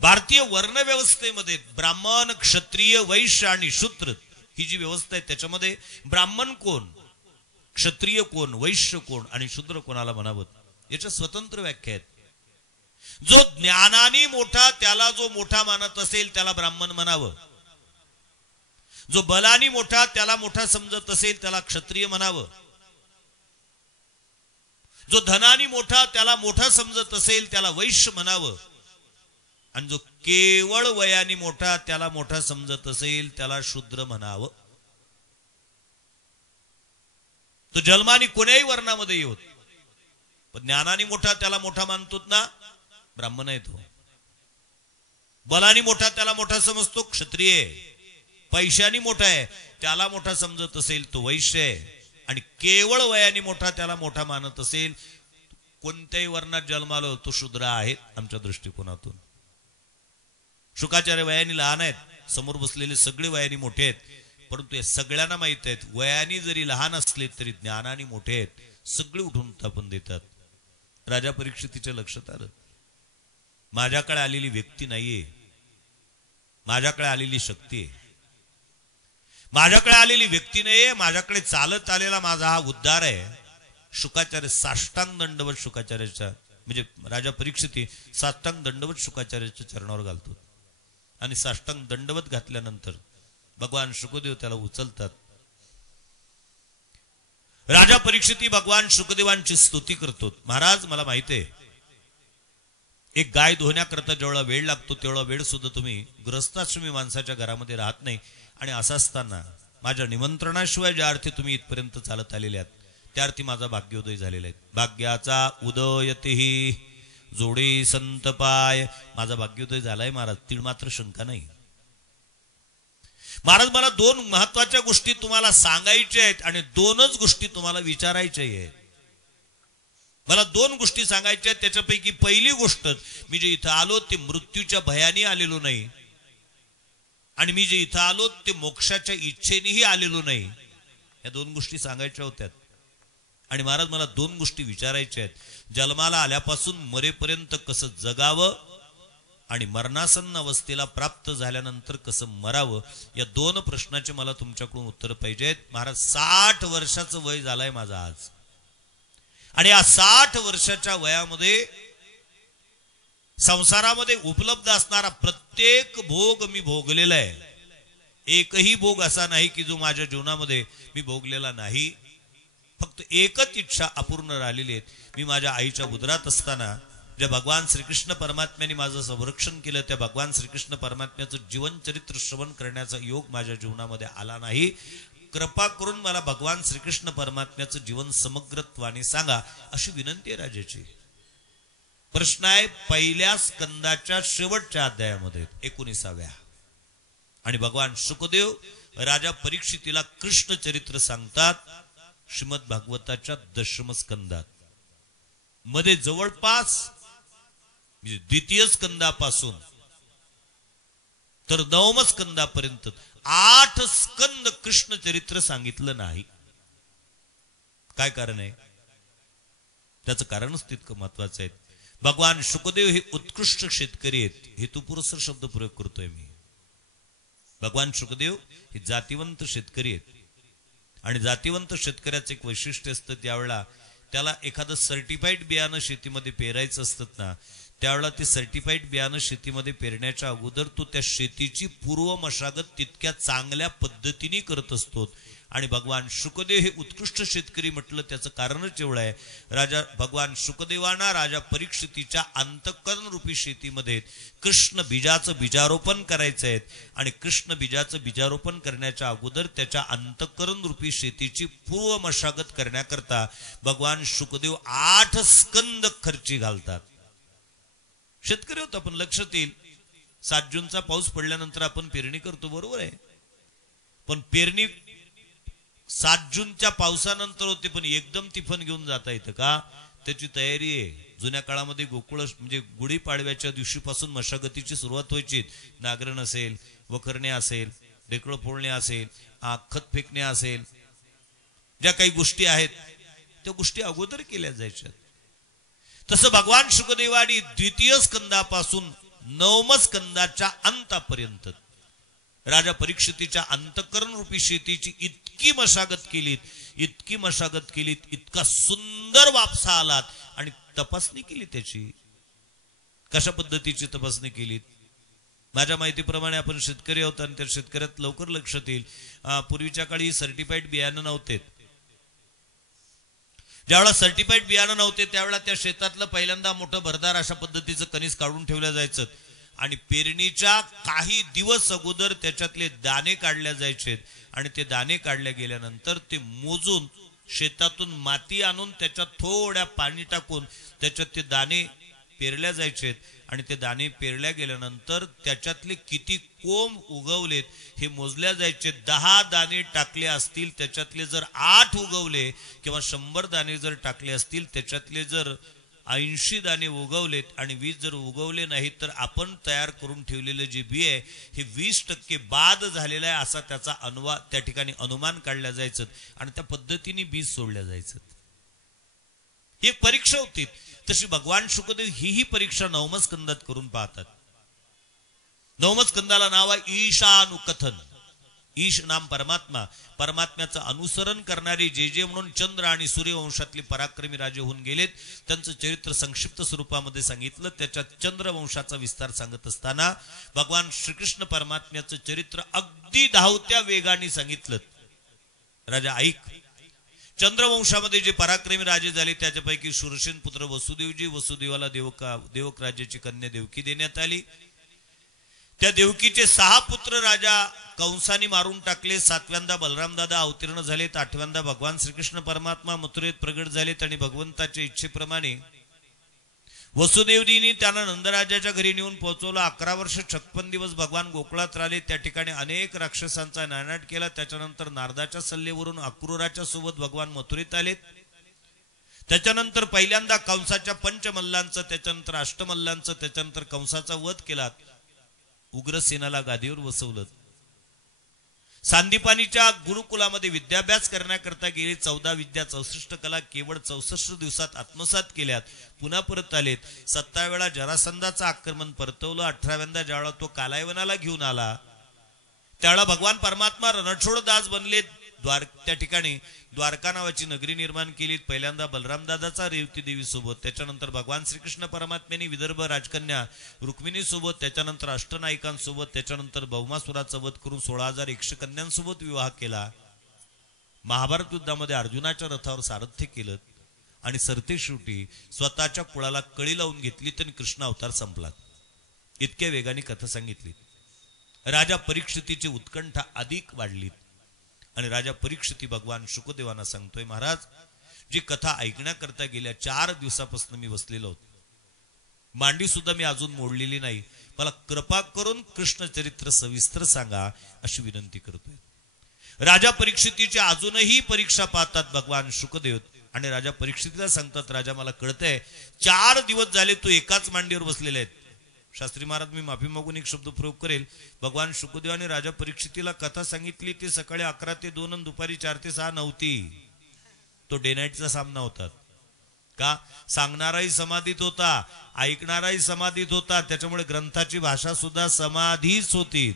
भारतीय वर्ण व्यवस्थेमध्ये ब्राह्मण, क्षत्रिय, वैश्य आणि शूद्र ही जी व्यवस्था आहे त्याच्यामध्ये ब्राह्मण कोण, क्षत्रिय कोण, वैश्य कोण आणि शूद्र कोणाला म्हणावं याच्या स्वतंत्र व्याख्या आहेत. जो ज्ञानाने मोठा त्याला जो मोठा मानत असेल त्याला ब्राह्मण म्हणावं. जो बलानी मोठा त्याला मोठा समजत असेल त्याला क्षत्रिय म्हणावं. जो धनानी मोठा त्याला मोठा समजत असेल त्याला वैश्य म्हणावं. आणि जो केवळ वयाने मोठा त्याला मोठा समजत असेल त्याला शूद्र म्हणावं. तो जन्माने कोण्याही वर्णामध्ये येऊत, पण ज्ञानाने मोठा त्याला मोठा मानतोत ना, ब्राह्मण आहे तो. बलानी मोठा त्याला मोठा समजतो, क्षत्रिय. पैशानी मोठा आहे त्याला मोठा समजत असेल तो वैश्य आहे. आणि केवळ वयाने मोठा त्याला मोठा मानत असेल कोणत्याही वर्णात जन्मालो तो शूद्र आहे आमच्या दृष्टिकोनातून. शुकाचार्य वयाने लहान आहेत, समोर बसलेले सगळे वयाने मोठे आहेत, परंतु हे सगळ्यांना माहित आहेत वयाने जरी लहान असले तरी ज्ञानाने मोठे आहेत. सगळे उठून तापून देतात. राजा परीक्षितीच्या लक्षात आलं, माझ्याकडे आलेली व्यक्ती नाहीये, माझ्याकडे आलेली शक्ती आहे. माझ्याकडे आलेली व्यक्ती नाहीये, माझ्याकडे चालत आलेला माझा हा उद्धार आहे. शुकाचार्य साष्टांग दंडवत शुकाचार्याच्या म्हणजे राजा परीक्षिती साष्टांग दंडवत शुकाचार्याच्या चरणावर घालतो आणि साष्टांग दंडवत घातल्यानंतर भगवान शुकदेव त्याला उचलतात. राजा परीक्षिती भगवान शुकदेवांची स्तुती करतो. महाराज मला माहिती आहे एक गाय धुण्याकरता जेवढा वेळ लागतो तेवढा वेळ सुद्धा तुम्ही गृहस्थाश्रमी माणसाच्या घरामध्ये राहत नाही, आणि असं असताना माझ्या निमंत्रणाशिवाय ज्या अर्थी तुम्ही इथपर्यंत चालत आलेले आहात त्या अर्थी माझा भाग्योदय झालेला आहे. भाग्याचा उदयतेही जोडी संत पाय, माझा भाग्योदय झालाय महाराज, तीळ मात्र शंका नाही. महाराज मला दोन महत्वाच्या गोष्टी तुम्हाला सांगायच्या आहेत आणि दोनच गोष्टी तुम्हाला विचारायच्या आहेत. मला दोन गोष्टी सांगायच्या आहेत. त्याच्यापैकी पहिली गोष्ट, मी जे इथं आलो ते मृत्यूच्या भयाने आलेलो नाही आणि मी जे इथं आलो ते मोक्षाच्या इच्छेनेही आलेलो नाही. या दोन गोष्टी सांगायच्या होत्या. आणि महाराज मला दोन गोष्टी विचारायच्या आहेत. जन्माला आल्यापासून मरेपर्यंत कसं जगावं आणि मरणासन्न अवस्थेला प्राप्त झाल्यानंतर कसं मरावं, या दोन प्रश्नाचे मला तुमच्याकडून उत्तर पाहिजेत. महाराज 60 वर्षाचं वय झालंय माझं आज, आणि या 60 वर्षाच्या वयामध्ये संसारामध्ये उपलब्ध असणारा प्रत्येक भोग मी भोगलेला आहे. एकही भोग असा नाही की जो माझ्या जीवनामध्ये मी भोगलेला नाही. फक्त एकच इच्छा अपूर्ण राहिलेली आहे. मी माझ्या आईच्या उदरात असताना ज्या भगवान श्रीकृष्ण परमात्म्याने माझं संरक्षण केलं त्या भगवान श्रीकृष्ण परमात्म्याचं जीवन चरित्र श्रवण करण्याचा योग माझ्या जीवनामध्ये आला नाही. कृपा करून मला भगवान श्रीकृष्ण परमात्म्याचं जीवन समग्रत्वाने सांगा अशी विनंती आहे राजाची. प्रश्न आहे पहिल्या स्कंदाच्या शेवटच्या अध्यायामध्ये 19व्या, आणि भगवान शुकदेव राजा परीक्षितीला कृष्ण चरित्र सांगतात श्रीमद भागवताच्या 10म स्कंदात. मध्ये जवळपास द्वितीय स्कंदापासून तर 9म स्कंदापर्यंत 8 स्कंद कृष्ण चरित्र सांगितलं नाही. काय कारण आहे? त्याचं कारणच तितकं महत्वाचं आहे. भगवान शुकदेव हे उत्कृष्ट शेतकरी आहेत. हेतुपुरस्सर शब्द प्रयोग करतोय मी. भगवान शुकदेव हे जातिवंत शेतकरी आहेत, आणि जातिवंत शेतकऱ्याचं एक वैशिष्ट्य असतं, त्यावेळेला त्याला एखादं सर्टिफाईड बियाणं शेतीमध्ये पेरायचं असतं ना, त्यावेळेला ते सर्टिफाईड बियाणं शेतीमध्ये पेरण्याच्या अगोदर तो त्या शेतीची पूर्व मशागत तितक्या चांगल्या पद्धतीने करत असतो. आणि भगवान शुकदेव हे उत्कृष्ट शेतकरी म्हटलं त्याचं कारणच एवढं आहे. राजा भगवान शुकदेवांना राजा परीक्षितीच्या अंतःकरण रूपी शेतीमध्ये कृष्ण बीजाचं बीजारोपण करायचं आहे, आणि कृष्ण बीजाचं बीजारोपण करण्याच्या अगोदर त्याच्या अंतःकरण रूपी शेतीची पूर्व मशागत करण्याकरता भगवान शुकदेव 8 स्कंद खर्ची घालतात. शेतकरी होता, पण लक्षात येईल 7 जूनचा पाऊस पडल्यानंतर आपण पेरणी करतो, बरोबर आहे, पण पेरणी 7 जूनच्या पावसानंतर होते, पण एकदम तिफन घेऊन जाता येतं का? त्याची तयारी आहे. जुन्या काळामध्ये गोकुळ म्हणजे गुढीपाडव्याच्या दिवशीपासून मशागतीची सुरुवात व्हायची. नांगरण असेल, वखरणे असेल, ढेकळं फोडणे असेल, खत फेकणे असेल, ज्या काही गोष्टी आहेत त्या गोष्टी अगोदर केल्या जायच्या. तसं भगवान शुकदेवानी द्वितीय स्कंदापासून 9म स्कंदाच्या अंतापर्यंत राजा परीक्षितीच्या अंतःकरण रूपी शेतीची इतकी मशागत केलीत, इतकी मशागत केलीत, इतका सुंदर वापसा आलात, आणि तपासणी केली त्याची. कशा पद्धतीची तपासणी केलीत? माझ्या माहितीप्रमाणे आपण शेतकरी आहोत, आणि त्या शेतकऱ्यात लवकर लक्षात येईल पूर्वीच्या काळी सर्टिफाईड बियाणं नव्हते. ज्यावेळेला सर्टिफाईड बियाणं नव्हते त्यावेळेला त्या शेतातलं पहिल्यांदा मोठं भरदार अशा पद्धतीचं कणीस काढून ठेवलं जायचं, आणि पेरणीच्या काही दिवस अगोदर त्याच्यातले दाणे काढले जायचे, आणि ते दाणे काढले गेल्यानंतर ते मोजून शेतातून माती आणून त्याच्यात थोड्या पाणी टाकून त्याच्यात ते दाणे पेरल्या जायचे, आणि ते दाणे पेरल्या गेल्यानंतर त्याच्यातले किती कोंब उगवलेत हे मोजल्या जायचे. 10 दाणे टाकले असतील त्याच्यातले जर 8 उगवले, किंवा 100 दाणे जर टाकले असतील त्याच्यातले जर 80 दाणे उगवलेत आणि 20 जर उगवले नाहीत तर आपण तयार करून ठेवलेले जे बी आहे हे 20% बाद झालेलं आहे असा त्याचा त्या ठिकाणी अनुमान काढल्या जायचं आणि त्या पद्धतीने बीज सोडल्या जायचं. ही एक परीक्षा होती. तशी भगवान शुकदेव ही परीक्षा नवम स्कंदात करून पाहतात. नवम स्कंदाला नाव आहे ईशानुकथन. ईश नाम परमात्मा, परमात्म्याचं अनुसरण करणारे जे म्हणून चंद्र आणि सूर्यवंशातले पराक्रमी राजे होऊन गेलेत त्यांचं चरित्र संक्षिप्त स्वरूपामध्ये सांगितलं. त्याच्यात चंद्रवंशाचा विस्तार सांगत असताना भगवान श्रीकृष्ण परमात्म्याचं चरित्र अगदी धावत्या वेगाने सांगितलं. राजा ऐक, चंद्रवंशामध्ये जे पराक्रमी राजे झाले त्याच्यापैकी शूरसेन पुत्र वसुदेवजी, वसुदेवाला देवक राज्याची कन्या देवकी देण्यात आली. त्या देवकीचे 6 पुत्र राजा कंसाने मारून टाकले. 7व्यांदा बलराम दादा अवतीर्ण झालेत. 8व्यांदा भगवान श्रीकृष्ण परमात्मा मथुरेत प्रगट झालेत आणि भगवंताच्या इच्छेप्रमाणे वसुदेवजींनी त्यांना नंदराजाच्या घरी नेऊन पोहोचवलं. 11 वर्ष 56 दिवस भगवान गोकुळात राहिले. त्या ठिकाणी अनेक राक्षसांचा नायनाट केला. त्याच्यानंतर नारदाच्या सल्लेवरून अक्रूराच्या सोबत भगवान मथुरेत आलेत. त्याच्यानंतर पहिल्यांदा कंसाच्या पंचमल्लांचं, त्याच्यानंतर अष्टमल्लांचं, त्याच्यानंतर कंसाचा वध केला. उग्रसेनाला गादीवर बसवलं. सांदीपानीच्या गुरुकुलामध्ये विद्याभ्यास करण्याकरता गेले. 14 विद्या 64 कला केवळ 64 दिवसात आत्मसात केल्यात. पुन्हा परत आलेत. 17 वेळा जरासंधाचं आक्रमण परतवलं. 18व्यांदा ज्यावेळा तो कालायवनाला घेऊन आला त्यावेळा भगवान परमात्मा रणछोड दास बनले. त्या ठिकाणी द्वारका नावाची नगरी निर्माण केली. पहिल्यांदा बलराम दादाचा रेवती देवी सोबत, त्याच्यानंतर भगवान श्रीकृष्ण परमात्म्यांनी विदर्भ राजकन्या रुक्मिणी सोबत, त्याच्यानंतर अष्टनायिकांसोबत, त्याच्यानंतर भौमासुराचा वध करून 16,100 कन्यांसोबत विवाह केला. महाभारत युद्धामध्ये अर्जुनाच्या रथावर सारथ्य केलं आणि सरते शेवटी स्वतःच्या कुळाला कळी लावून घेतली आणि कृष्ण अवतार संपला. इतक्या वेगाने कथा सांगितली. राजा परीक्षितीची उत्कंठा अधिक वाढली आणि राजा परीक्षिती भगवान शुकदेवांना सांगतोय, महाराज जी कथा ऐकण्याकरता गेल्या 4 दिवसापासून मी बसलेलो होतो, मांडी सुद्धा मी अजून मोडलेली नाही, मला कृपा करून कृष्ण चरित्र सविस्तर सांगा अशी विनंती करतोय. राजा परीक्षितीची अजूनही परीक्षा पाहतात भगवान शुकदेव आणि राजा परीक्षितीला सांगतात, राजा मला कळतंय 4 दिवस झाले तू एकाच मांडीवर बसलेले आहेत. शास्त्री महाराज मी माफी मागून एक शब्द प्रयोग करेल. भगवान शुकदेवाने राजा परीक्षितीला कथा सांगितली ती सकाळी 11 ते 2 आणि दुपारी 4 ते 6 नव्हती. तो डे नाईटचा सामना होता. का? सांगणाराही समाधीत होता, ऐकणाराही समाधीत होता, त्याच्यामुळे ग्रंथाची भाषा सुद्धा समाधीच होती.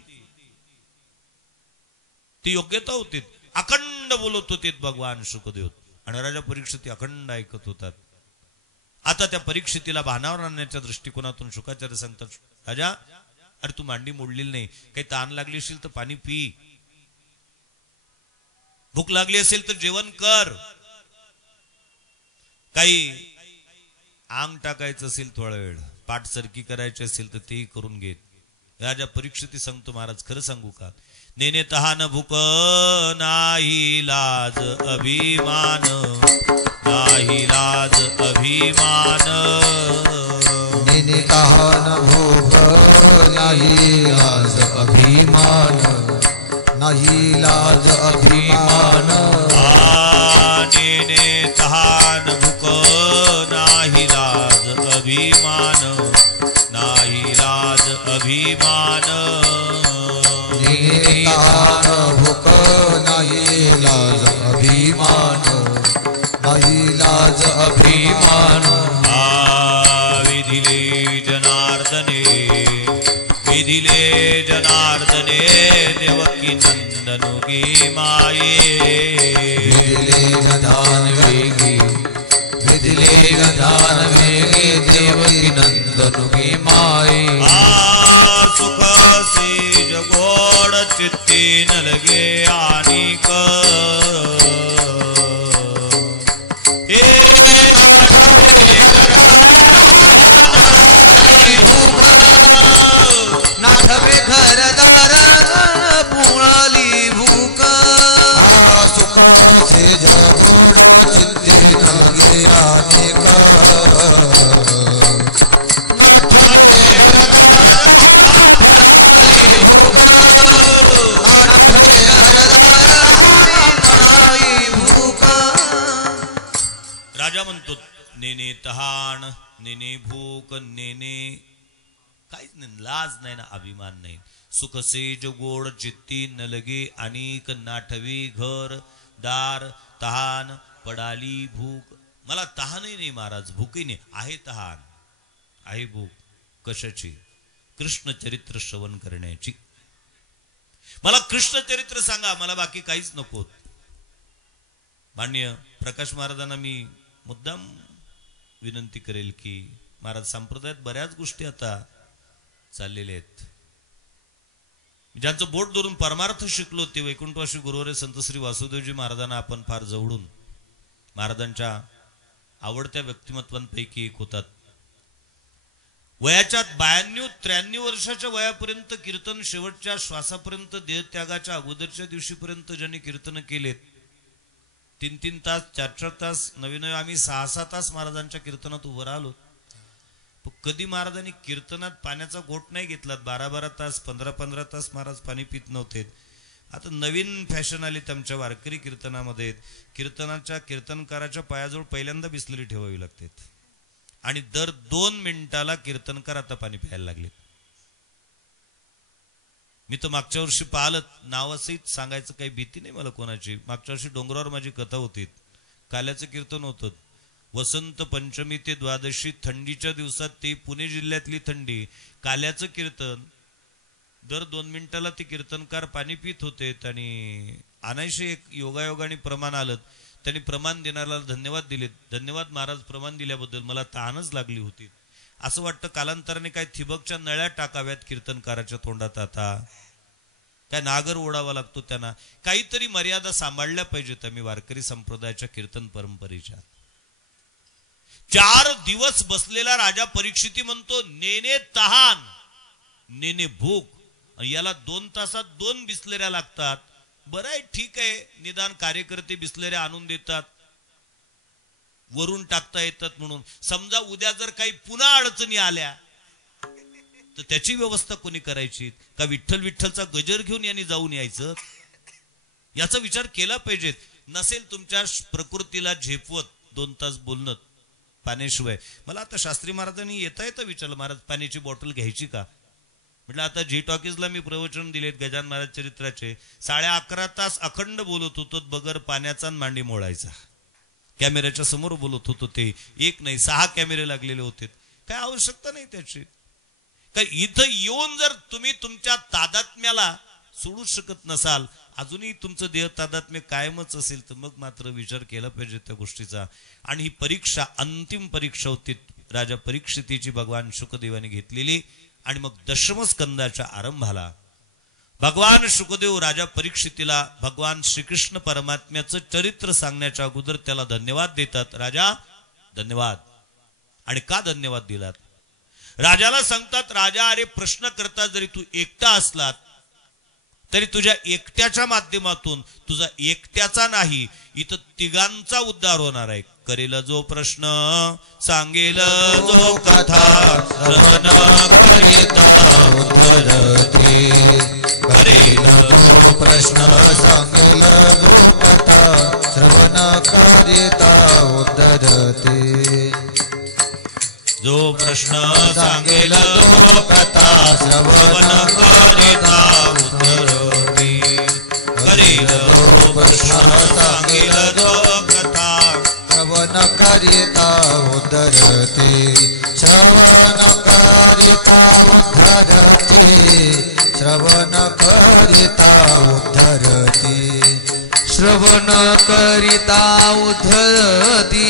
ती योग्यता होती. अखंड बोलत होते भगवान शुकदेव आणि राजा परीक्षिती अखंड ऐकत होतात. आता त्या परीक्षितीला भानावर आणण्याच्या दृष्टिकोनातून शुकाचार्य सांगतात, राजा अरे तू मांडी मोडलेली नाही, काही ताण लागली असेल तर पाणी पी, भूक लागली असेल तर जेवण कर, काही आंग टाकायचं असेल थोडा वेळ, पाठ सरकी करायची असेल तर तेही करून घेत. राजा परीक्षिती सांगतो, महाराज खरं सांगू का, नेने तहान भूक नाही लाज अभिमान, नाही लाज अभिमान, नेने तहान भूक नाही लाज अभिमान, नाही लाज अभिमान, नेने तहान भूक नाही लाज अभिमान, नाही लाज अभिमान, नेने तहान भूक नाही लाज अभिमान, नाही लाज अभिमान, विधिले जनार्दने, विधिले जनार्दने देवकी नंदनुगी माये, विधिले जनार्दन वेगी, विधिले जनार्दन वेगी देवकी नंदनुगी माये, सुख से जगोड चित्ती न लगे आनिक, नाथवे घरदार पुळाली भूक, सुख से जगोड चित्ती न लगे आनिक, नेने तहान, नेने भूक, नेने काहीच नाही, लाज नाही ना अभिमान नाही. सुख सेज गोड चित्ती न लगे अनेक नाठवी घर दार तहान पडाली भूक. मला तहानही नाही महाराज, भूकही नाही, आहे तहान आहे भूक. कशाची? कृष्ण चरित्र श्रवण करण्याची. मला कृष्ण चरित्र सांगा, मला बाकी काहीच नको. मान्य प्रकाश महाराजांना मी मुद्दाम विनंती करेल की महाराज संप्रदायात बऱ्याच गोष्टी आता चाललेल्या आहेत. ज्यांचं बोट धरून परमार्थ शिकलो ते वैकुंठवासी गुरुवर्य संत श्री वासुदेवजी महाराजांना आपण फार जवळून महाराजांच्या आवडत्या व्यक्तिमत्वांपैकी एक होतात. वयाच्या 92-93 वर्षाच्या वयापर्यंत कीर्तन, शेवटच्या श्वासापर्यंत, देहत्यागाच्या अगोदरच्या दिवशीपर्यंत ज्यांनी कीर्तन केलेत, 3-3 तास 4-4 तास नवीन आम्ही 6-6 तास महाराजांच्या कीर्तनात उभं राहिलो. कधी महाराजांनी कीर्तनात पाण्याचा घोट नाही घेतला. 12-12 तास 15-15 तास महाराज पाणी पित नव्हते. आता नवीन फॅशन आली आमच्या वारकरी कीर्तनामध्ये. कीर्तनाच्या कीर्तनकाराच्या पायाजवळ पहिल्यांदा बिस्लरी ठेवावी लागते आणि दर 2 मिनिटाला कीर्तनकार आता पाणी प्यायला लागले. मी तर मागच्या वर्षी पाहिलं, नावासहित सांगायचं काही भीती नाही मला कोणाची. मागच्या वर्षी डोंगरावर माझी कथा होती, काल्याचं कीर्तन होतं. वसंत पंचमी ते द्वादशी, थंडीच्या दिवसात, ते पुणे जिल्ह्यातली थंडी, काल्याचं कीर्तन. दर 2 मिनिटाला ते कीर्तनकार पाणी पित होते आणि अनायसे एक योगायोगाने प्रमाण आलं. त्यांनी प्रमाण देणाऱ्याला धन्यवाद दिले. धन्यवाद महाराज प्रमाण दिल्याबद्दल. मला तहानच लागली होती. असं वाटतं कालांतराने काय थिबकच्या नळ्या टाकाव्यात कीर्तनकाराच्या तोंडात. आता काय नागर ओढावा लागतो त्यांना. काहीतरी मर्यादा सांभाळल्या पाहिजेत आम्ही वारकरी संप्रदायाच्या कीर्तन परंपरेच्या. 4 दिवस बसलेला राजा परीक्षिती म्हणतो नेने तहान नेने भूक. याला 2 तासात 2 बिस्लेऱ्या लागतात. बरं आहे, ठीक आहे, निदान कार्यकर्ते बिस्लेऱ्या आणून देतात, वरून टाकता येतात म्हणून. समजा उद्या जर काही पुन्हा अडचणी आल्या तर त्याची व्यवस्था कोणी करायची? का विठ्ठल विठ्ठलचा गजर घेऊन यांनी जाऊन यायचं? याचा विचार केला पाहिजे. नसेल तुमच्या प्रकृतीला झेपवत 2 तास बोलणं पाण्याशिवाय. मला आता शास्त्री महाराजांनी येता येता विचारलं, महाराज पाण्याची बॉटल घ्यायची का? म्हटलं आता जी टॉकीजला मी प्रवचन दिलेत गजानन महाराज चरित्राचे, 11.5 तास अखंड बोलत होतो बगर पाण्याचा मांडी मोडायचा. कॅमेऱ्याच्या समोर बोलत होतो. ते 1 नाही 6 कॅमेरे लागलेले होते. काय आवश्यकता नाही त्याची. काय इथं येऊन जर तुम्ही तुमच्या तादात्म्याला सोडू शकत नसाल, अजूनही तुमचं देह तादात्म्य कायमच असेल, तर मग मात्र विचार केला पाहिजे त्या गोष्टीचा. आणि ही परीक्षा अंतिम परीक्षा होती राजा परीक्षितीची भगवान शुकदेवाने घेतलेली. आणि मग दशमस्कंदाच्या आरंभाला भगवान शुकदेव राजा परीक्षितीला भगवान श्रीकृष्ण परमात्म्याचं चरित्र सांगण्याच्या अगोदर त्याला धन्यवाद देतात. राजा धन्यवाद. आणि का धन्यवाद दिलात? राजाला सांगतात, राजा अरे प्रश्न करता जरी तू एकटा असलात तरी तुझ्या एकट्याच्या माध्यमातून, तुझा एकट्याचा नाही, इथं तिघांचा उद्धार होणार आहे. करेल जो प्रश्न सांगेल जो कथा श्रवण करिता उद्धरते. करेल जो प्रश्न सांगेल जो कथा श्रवण करिता उद्धरते. जो प्रश्न सांगेल जो कथा श्रवण करिता उद्धरते. करेल जो प्रश्न सांगेल जो कथा श्रवण करिता उद्धरते. श्रवण करिता उद्धरते. श्रवण करिता उद्धरते. श्रवण करिता उद्धरते.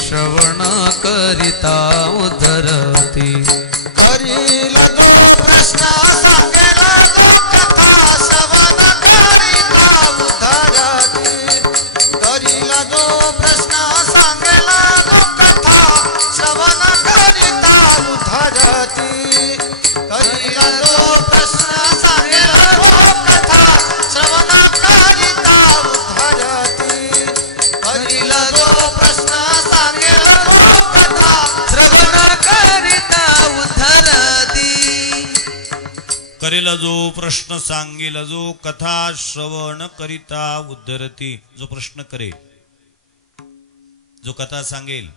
श्रवण करिता उद्धरते. करील जो प्रश्न सांगेल जो कथा श्रवण करिता उद्धरते. करील जो प्रश्न सांगेल जो कथा श्रवण करिता उद्धरते. करील जो प्रश्न सांगेल जो कथा श्रवण करिता उद्धरते. करील जो प्रश्न सांगेल जो कथा श्रवण करिता उद्धरते. करेल जो प्रश्न सांगेल जो कथा श्रवण करिता उद्धरती. जो प्रश्न करे, जो कथा सांगेल,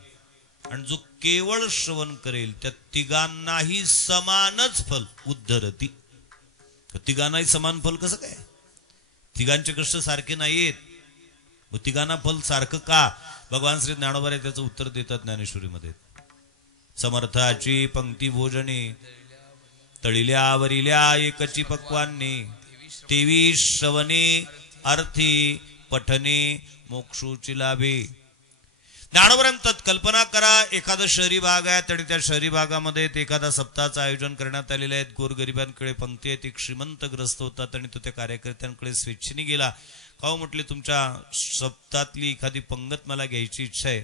आणि जो केवळ श्रवण करेल त्या तिघांनाही समानच फल उद्धरती. तिघांनाही समान फल कसं काय? तिघांचे कष्ट सारखे नाहीत, मग तिघांना फल सारखं का? भगवान श्री ज्ञानोबा त्याचं उत्तर देतात ज्ञानेश्वरीमध्ये. समर्थाची पंक्ती भोजने तळिल्या वरिल्या एकची पक्वाने, तेवी श्रवणे अर्थी पठने मोक्षोची लाभे. ज्ञानोबा कल्पना करा, एखादा शहरी भाग आहे आणि त्या शहरी भागामध्ये एखादा सप्ताहाचं आयोजन करण्यात आलेलं आहे. गोरगरिबांकडे पंक्ती आहेत, एक श्रीमंत ग्रस्त होतात आणि तो त्या कार्यकर्त्यांकडे स्वेच्छेने गेला. खाऊ म्हटले, तुमच्या सप्ताहातली एखादी पंगत मला घ्यायची इच्छा आहे,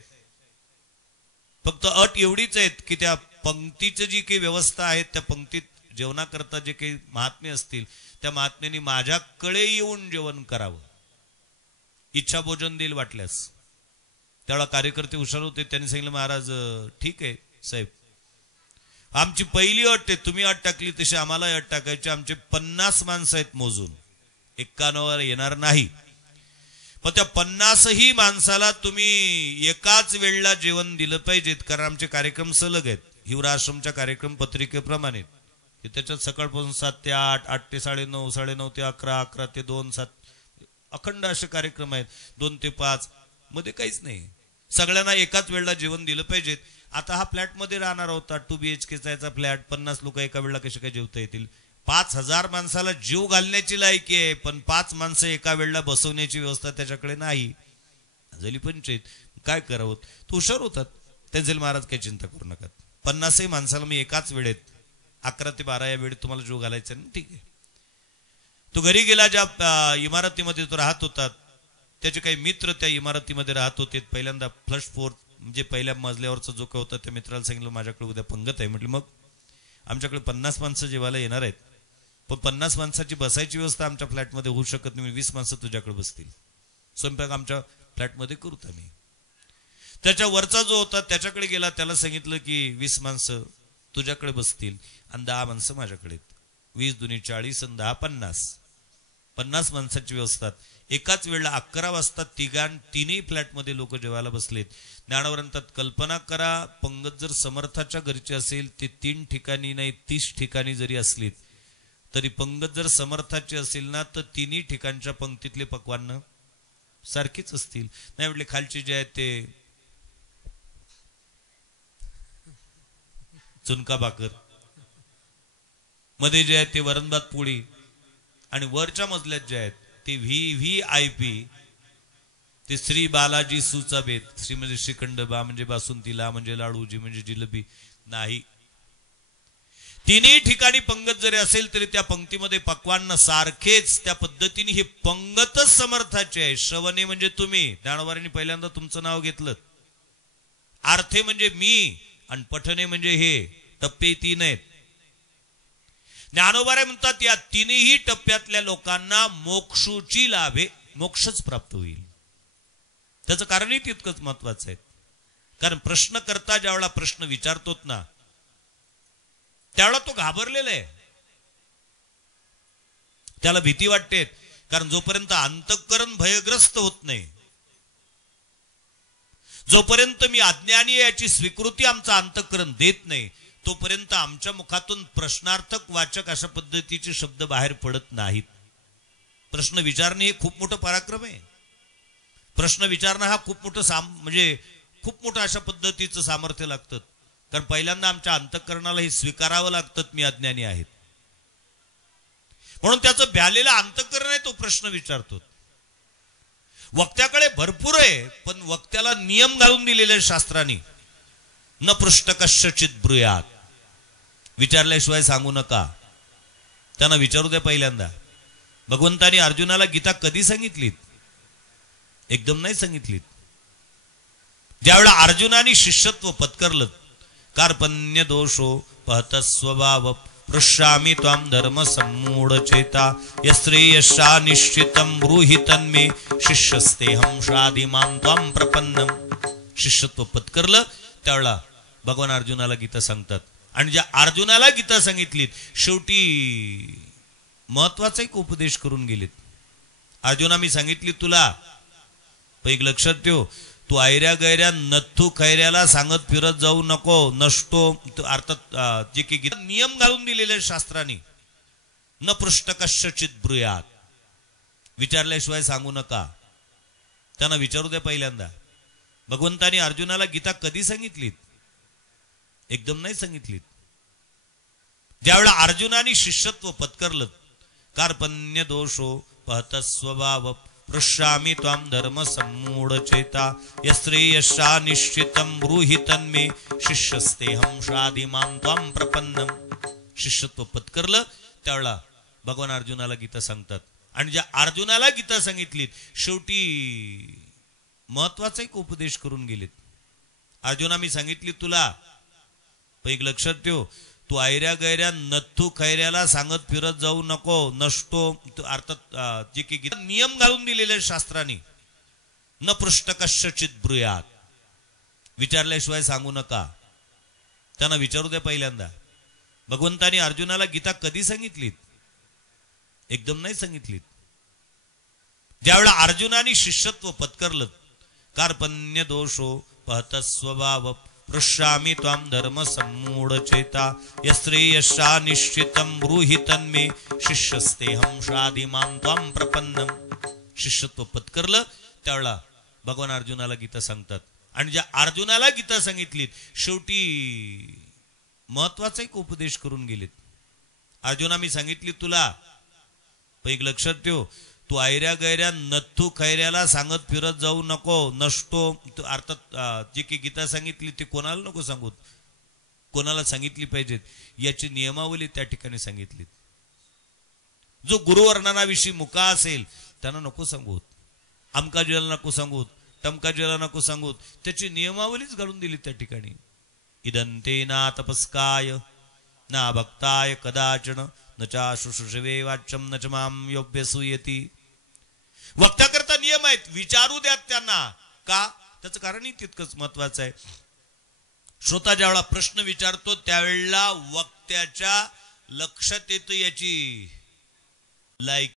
फक्त अट एवढीच आहेत की त्या पंक्तीची जी काही व्यवस्था आहे, त्या पंक्तीत जेवणाकरता जे काही महात्मे असतील त्या महात्म्यांनी माझ्याकडे येऊन जेवण करावं, इच्छा भोजन देईल वाटल्यास. त्यावेळा कार्यकर्ते हुशार होते, त्यांनी सांगितलं महाराज ठीक आहे साहेब, आमची पहिली अट आहे, तुम्ही अट टाकली तशी आम्हाला अट टाकायची. आमचे 50 माणसं आहेत मोजून, 51 येणार नाही. पण त्या 50ही माणसाला तुम्ही एकाच वेळेला जेवण दिलं पाहिजेत, कारण आमचे कार्यक्रम सलग आहेत, हिवरा आश्रमच्या कार्यक्रम पत्रिकेप्रमाणे. त्याच्यात सकाळपासून 7 ते 8, 8 ते 9:30, 9:30 ते 11, 11 ते 2, 7 अखंड असे कार्यक्रम आहेत. 2 ते 5 मध्ये काहीच नाही. सगळ्यांना एकाच वेळेला जेवण दिलं पाहिजेत. आता हा फ्लॅटमध्ये राहणार होता, 2 BHK चा फ्लॅट, 50 लोक एका वेळेला कसे काय जेवता येतील? 5000 माणसाला जीव घालण्याची लायकी आहे, पण 5 माणसं एका वेळेला बसवण्याची व्यवस्था त्याच्याकडे नाही. झाली पंचायत. काय करावं? तो हुशार होतात. त्यांचे महाराज काही चिंता करू नका, 50ही माणसाला मी एकाच वेळेत 11 ते 12 या वेळेत तुम्हाला जीव घालायचा ना, ठीक आहे. तो घरी गेला, ज्या इमारतीमध्ये तो राहत होता त्याचे काही मित्र त्या इमारतीमध्ये राहत होते. पहिल्यांदा फर्स्ट फ्लोर म्हणजे पहिल्या मजल्यावरचा जो काय होता, त्या मित्राला सांगितलं माझ्याकडे उद्या पंगत आहे. म्हटलं मग आमच्याकडे 50 माणसं जेवायला येणार आहेत, पण 50 माणसाची बसायची व्यवस्था आमच्या फ्लॅटमध्ये होऊ शकत नाही, 20 माणसं तुझ्याकडे बसतील, स्वयंपाक आमच्या फ्लॅटमध्ये करूत आम्ही. त्याच्या वरचा जो होता त्याच्याकडे गेला, त्याला सांगितलं की 20 माणसं तुझ्याकडे बसतील आणि 10 माणसं माझ्याकडे. 20 दुनी 40 आणि 10 50. 50 माणसाची व्यवस्था. एकाच वेळेला 11 वाजता तिन्ही फ्लॅटमध्ये लोक जेवायला बसलेत. ज्ञानोबा कल्पना करा, पंगत जर समर्थाच्या घरची असेल ते 3 ठिकाणी नाही 30 ठिकाणी जरी असलीत तरी पंगत जर समर्थाची असेल ना, तर 3ही ठिकाणच्या पंक्तीतले पक्वान्न सारखीच असतील. नाही म्हटले खालचे जे आहेत ते चुनका भाकर, मध्ये जे आहेत ते वरणभात पोळी, आणि वरच्या मजल्यात जे आहेत ते VVIP ते श्री बालाजी सुचा बेत. श्री म्हणजे श्रीखंड, बा म्हणजे बासुंदी, ला म्हणजे लाडू, जी म्हणजे जिलेबी नाही. तिन्ही ठिकाणी पंगत जरी असेल तरी त्या पंक्तीमध्ये पक्वान्न सारखेच. त्या पद्धतीने ही पंगतच समर्थाची आहे. श्रवणे म्हणजे तुम्ही, ज्ञानोबांनी पहिल्यांदा तुमचं नाव घेतलं. आर्थे म्हणजे मी, आणि पठणे म्हणजे हे. टप्पे 3 आहेत. ज्ञानोबा म्हणतात या तिन्ही टप्प्यातल्या लोकांना मोक्षाची लाभे, मोक्षच प्राप्त होईल. त्याचं कारणही तितकंच महत्वाचं आहे. कारण प्रश्न करता ज्यावेळेला प्रश्न विचारतोत ना, त्यावेळेला तो घाबरलेला आहे, त्याला भीती वाटते. कारण जोपर्यंत अंतःकरण भयग्रस्त होत नाही, जोपर्यंत मी अज्ञानी आहे याची स्वीकृती आमचं अंतःकरण देत नाही, तोपर्यंत आमच्या मुखातून प्रश्नार्थक वाचक अशा पद्धतीचे शब्द बाहेर पडत नाहीत. प्रश्न विचारणे हे खूप मोठं पराक्रम आहे. प्रश्न विचारणं हा खूप मोठं म्हणजे खूप मोठं अशा पद्धतीचं सामर्थ्य लागतं. कारण पहिल्यांदा आमच्या अंतःकरणाला हे स्वीकारावं लागतं मी अज्ञानी आहेत म्हणून. त्याचं भ्यालेलं अंतःकरण आहे, तो प्रश्न विचारतो. वक्त्याकडे भरपूर आहे, पण वक्त्याला नियम घालून दिलेले शास्त्रांनी, न पृष्ठ कश्चित ब्रूयात, विचारल्याशिवाय सांगू नका. त्यांना विचारू द्या पहिल्यांदा. भगवंतानी अर्जुनाला गीता कधी सांगितलीत? एकदम नाही सांगितलीत. ज्यावेळेला अर्जुनाने शिष्यत्व पत्करलं, कार्पण्य दोषो पहत स्वभाव पृष्यामि त्वां धर्म सम्मूढ चेता यश्रेयशा निश्चितं ब्रूहि तन्मे शिष्यस्तेहं शाधिमां त्वां प्रपन्नम. शिष्यत्व पत्करलं त्यावेळेला भगवान अर्जुनाला गीता सांगतात. आणि ज्या अर्जुनाला गीता सांगितलीत, शेवटी महत्वाचा एक उपदेश करून गेलेत. अर्जुना मी सांगितली तुला, पण एक लक्षात ठेव, तू आयऱ्या गैऱ्या नथू खैऱ्याला सांगत फिरत जाऊ नको, नष्टो अर्थात जे की नियम घालून दिलेले शास्त्राने, न पृष्ठ कश्चित ब्रूयात, विचारल्याशिवाय सांगू नका. त्यांना विचारू द्या पहिल्यांदा. भगवंतानी अर्जुनाला गीता कधी सांगितलीत? एकदम नाही सांगितलीत. ज्यावेळेला अर्जुनाने शिष्यत्व पत्करलं, कार्पण्य दोषो पहत स्वभाव पृष्यामि त्वाम धर्म सम्मूढ चेता यश्रेयशा निश्चितं ब्रूहि तन्मे शिष्यस्तेहं शाधिमां त्वाम प्रपन्नम. शिष्यत्व पत्करलं त्यावेळेला भगवान अर्जुनाला गीता सांगतात. आणि ज्या अर्जुनाला गीता सांगितलीत शेवटी महत्वाचा एक उपदेश करून गेलेत. अर्जुना मी सांगितली तुला, पण एक लक्षात ठेव, तू आयऱ्या गैऱ्या नथू खैऱ्याला सांगत फिरत जाऊ नको, नष्टो अर्थात जे की नियम घालून दिलेले शास्त्राने, न पृष्ठ कश्चित ब्रूयात, विचारल्याशिवाय सांगू नका. त्यांना विचारू द्या पहिल्यांदा. भगवंतानी अर्जुनाला गीता कधी सांगितलीत? एकदम नाही सांगितलीत. ज्यावेळेला अर्जुनाने शिष्यत्व पत्करलं, कार्पण्य दोषो पहत स्वभाव पृष्यामि त्वाम धर्म सम्मूढ चेता यश्रेयशा निश्चितं ब्रूहि तन्मे शिष्यस्तेहं शाधिमां त्वाम प्रपन्नम. शिष्यत्व पत्करलं त्यावेळेला भगवान अर्जुनाला गीता सांगतात. आणि ज्या अर्जुनाला गीता सांगितलीत शेवटी महत्वाचा एक उपदेश करून गेलेत. अर्जुना मी सांगितली तुला, पण एक लक्षात ठेव, तू आयऱ्या गैऱ्या नथू खैऱ्याला सांगत फिरत जाऊ नको, नष्टो अर्थात जे की गीता सांगितली ते कोणाला नको सांगूत, कोणाला सांगितली पाहिजेत याची नियमावली त्या ठिकाणी सांगितलीत. जो गुरुवर्णनाविषयी मुका असेल त्यांना नको सांगूत, अमकाजीला नको सांगूत, टमकाजीला नको सांगूत, त्याची नियमावलीच घालून दिली त्या ठिकाणी. इदंते ना तपस्काय ना भक्ताय कदाचन न चा शुश्रूषवे वाच्यम न च माम योभ्यसूयति. वक्त्या करता नियम आहेत, विचारू द्यात त्यांना. का? त्याचं कारणही तितकंच महत्वाचं आहे. श्रोता ज्यावेळेला प्रश्न विचारतो त्यावेळेला वक्त्याच्या लक्षात येतं याची लायकी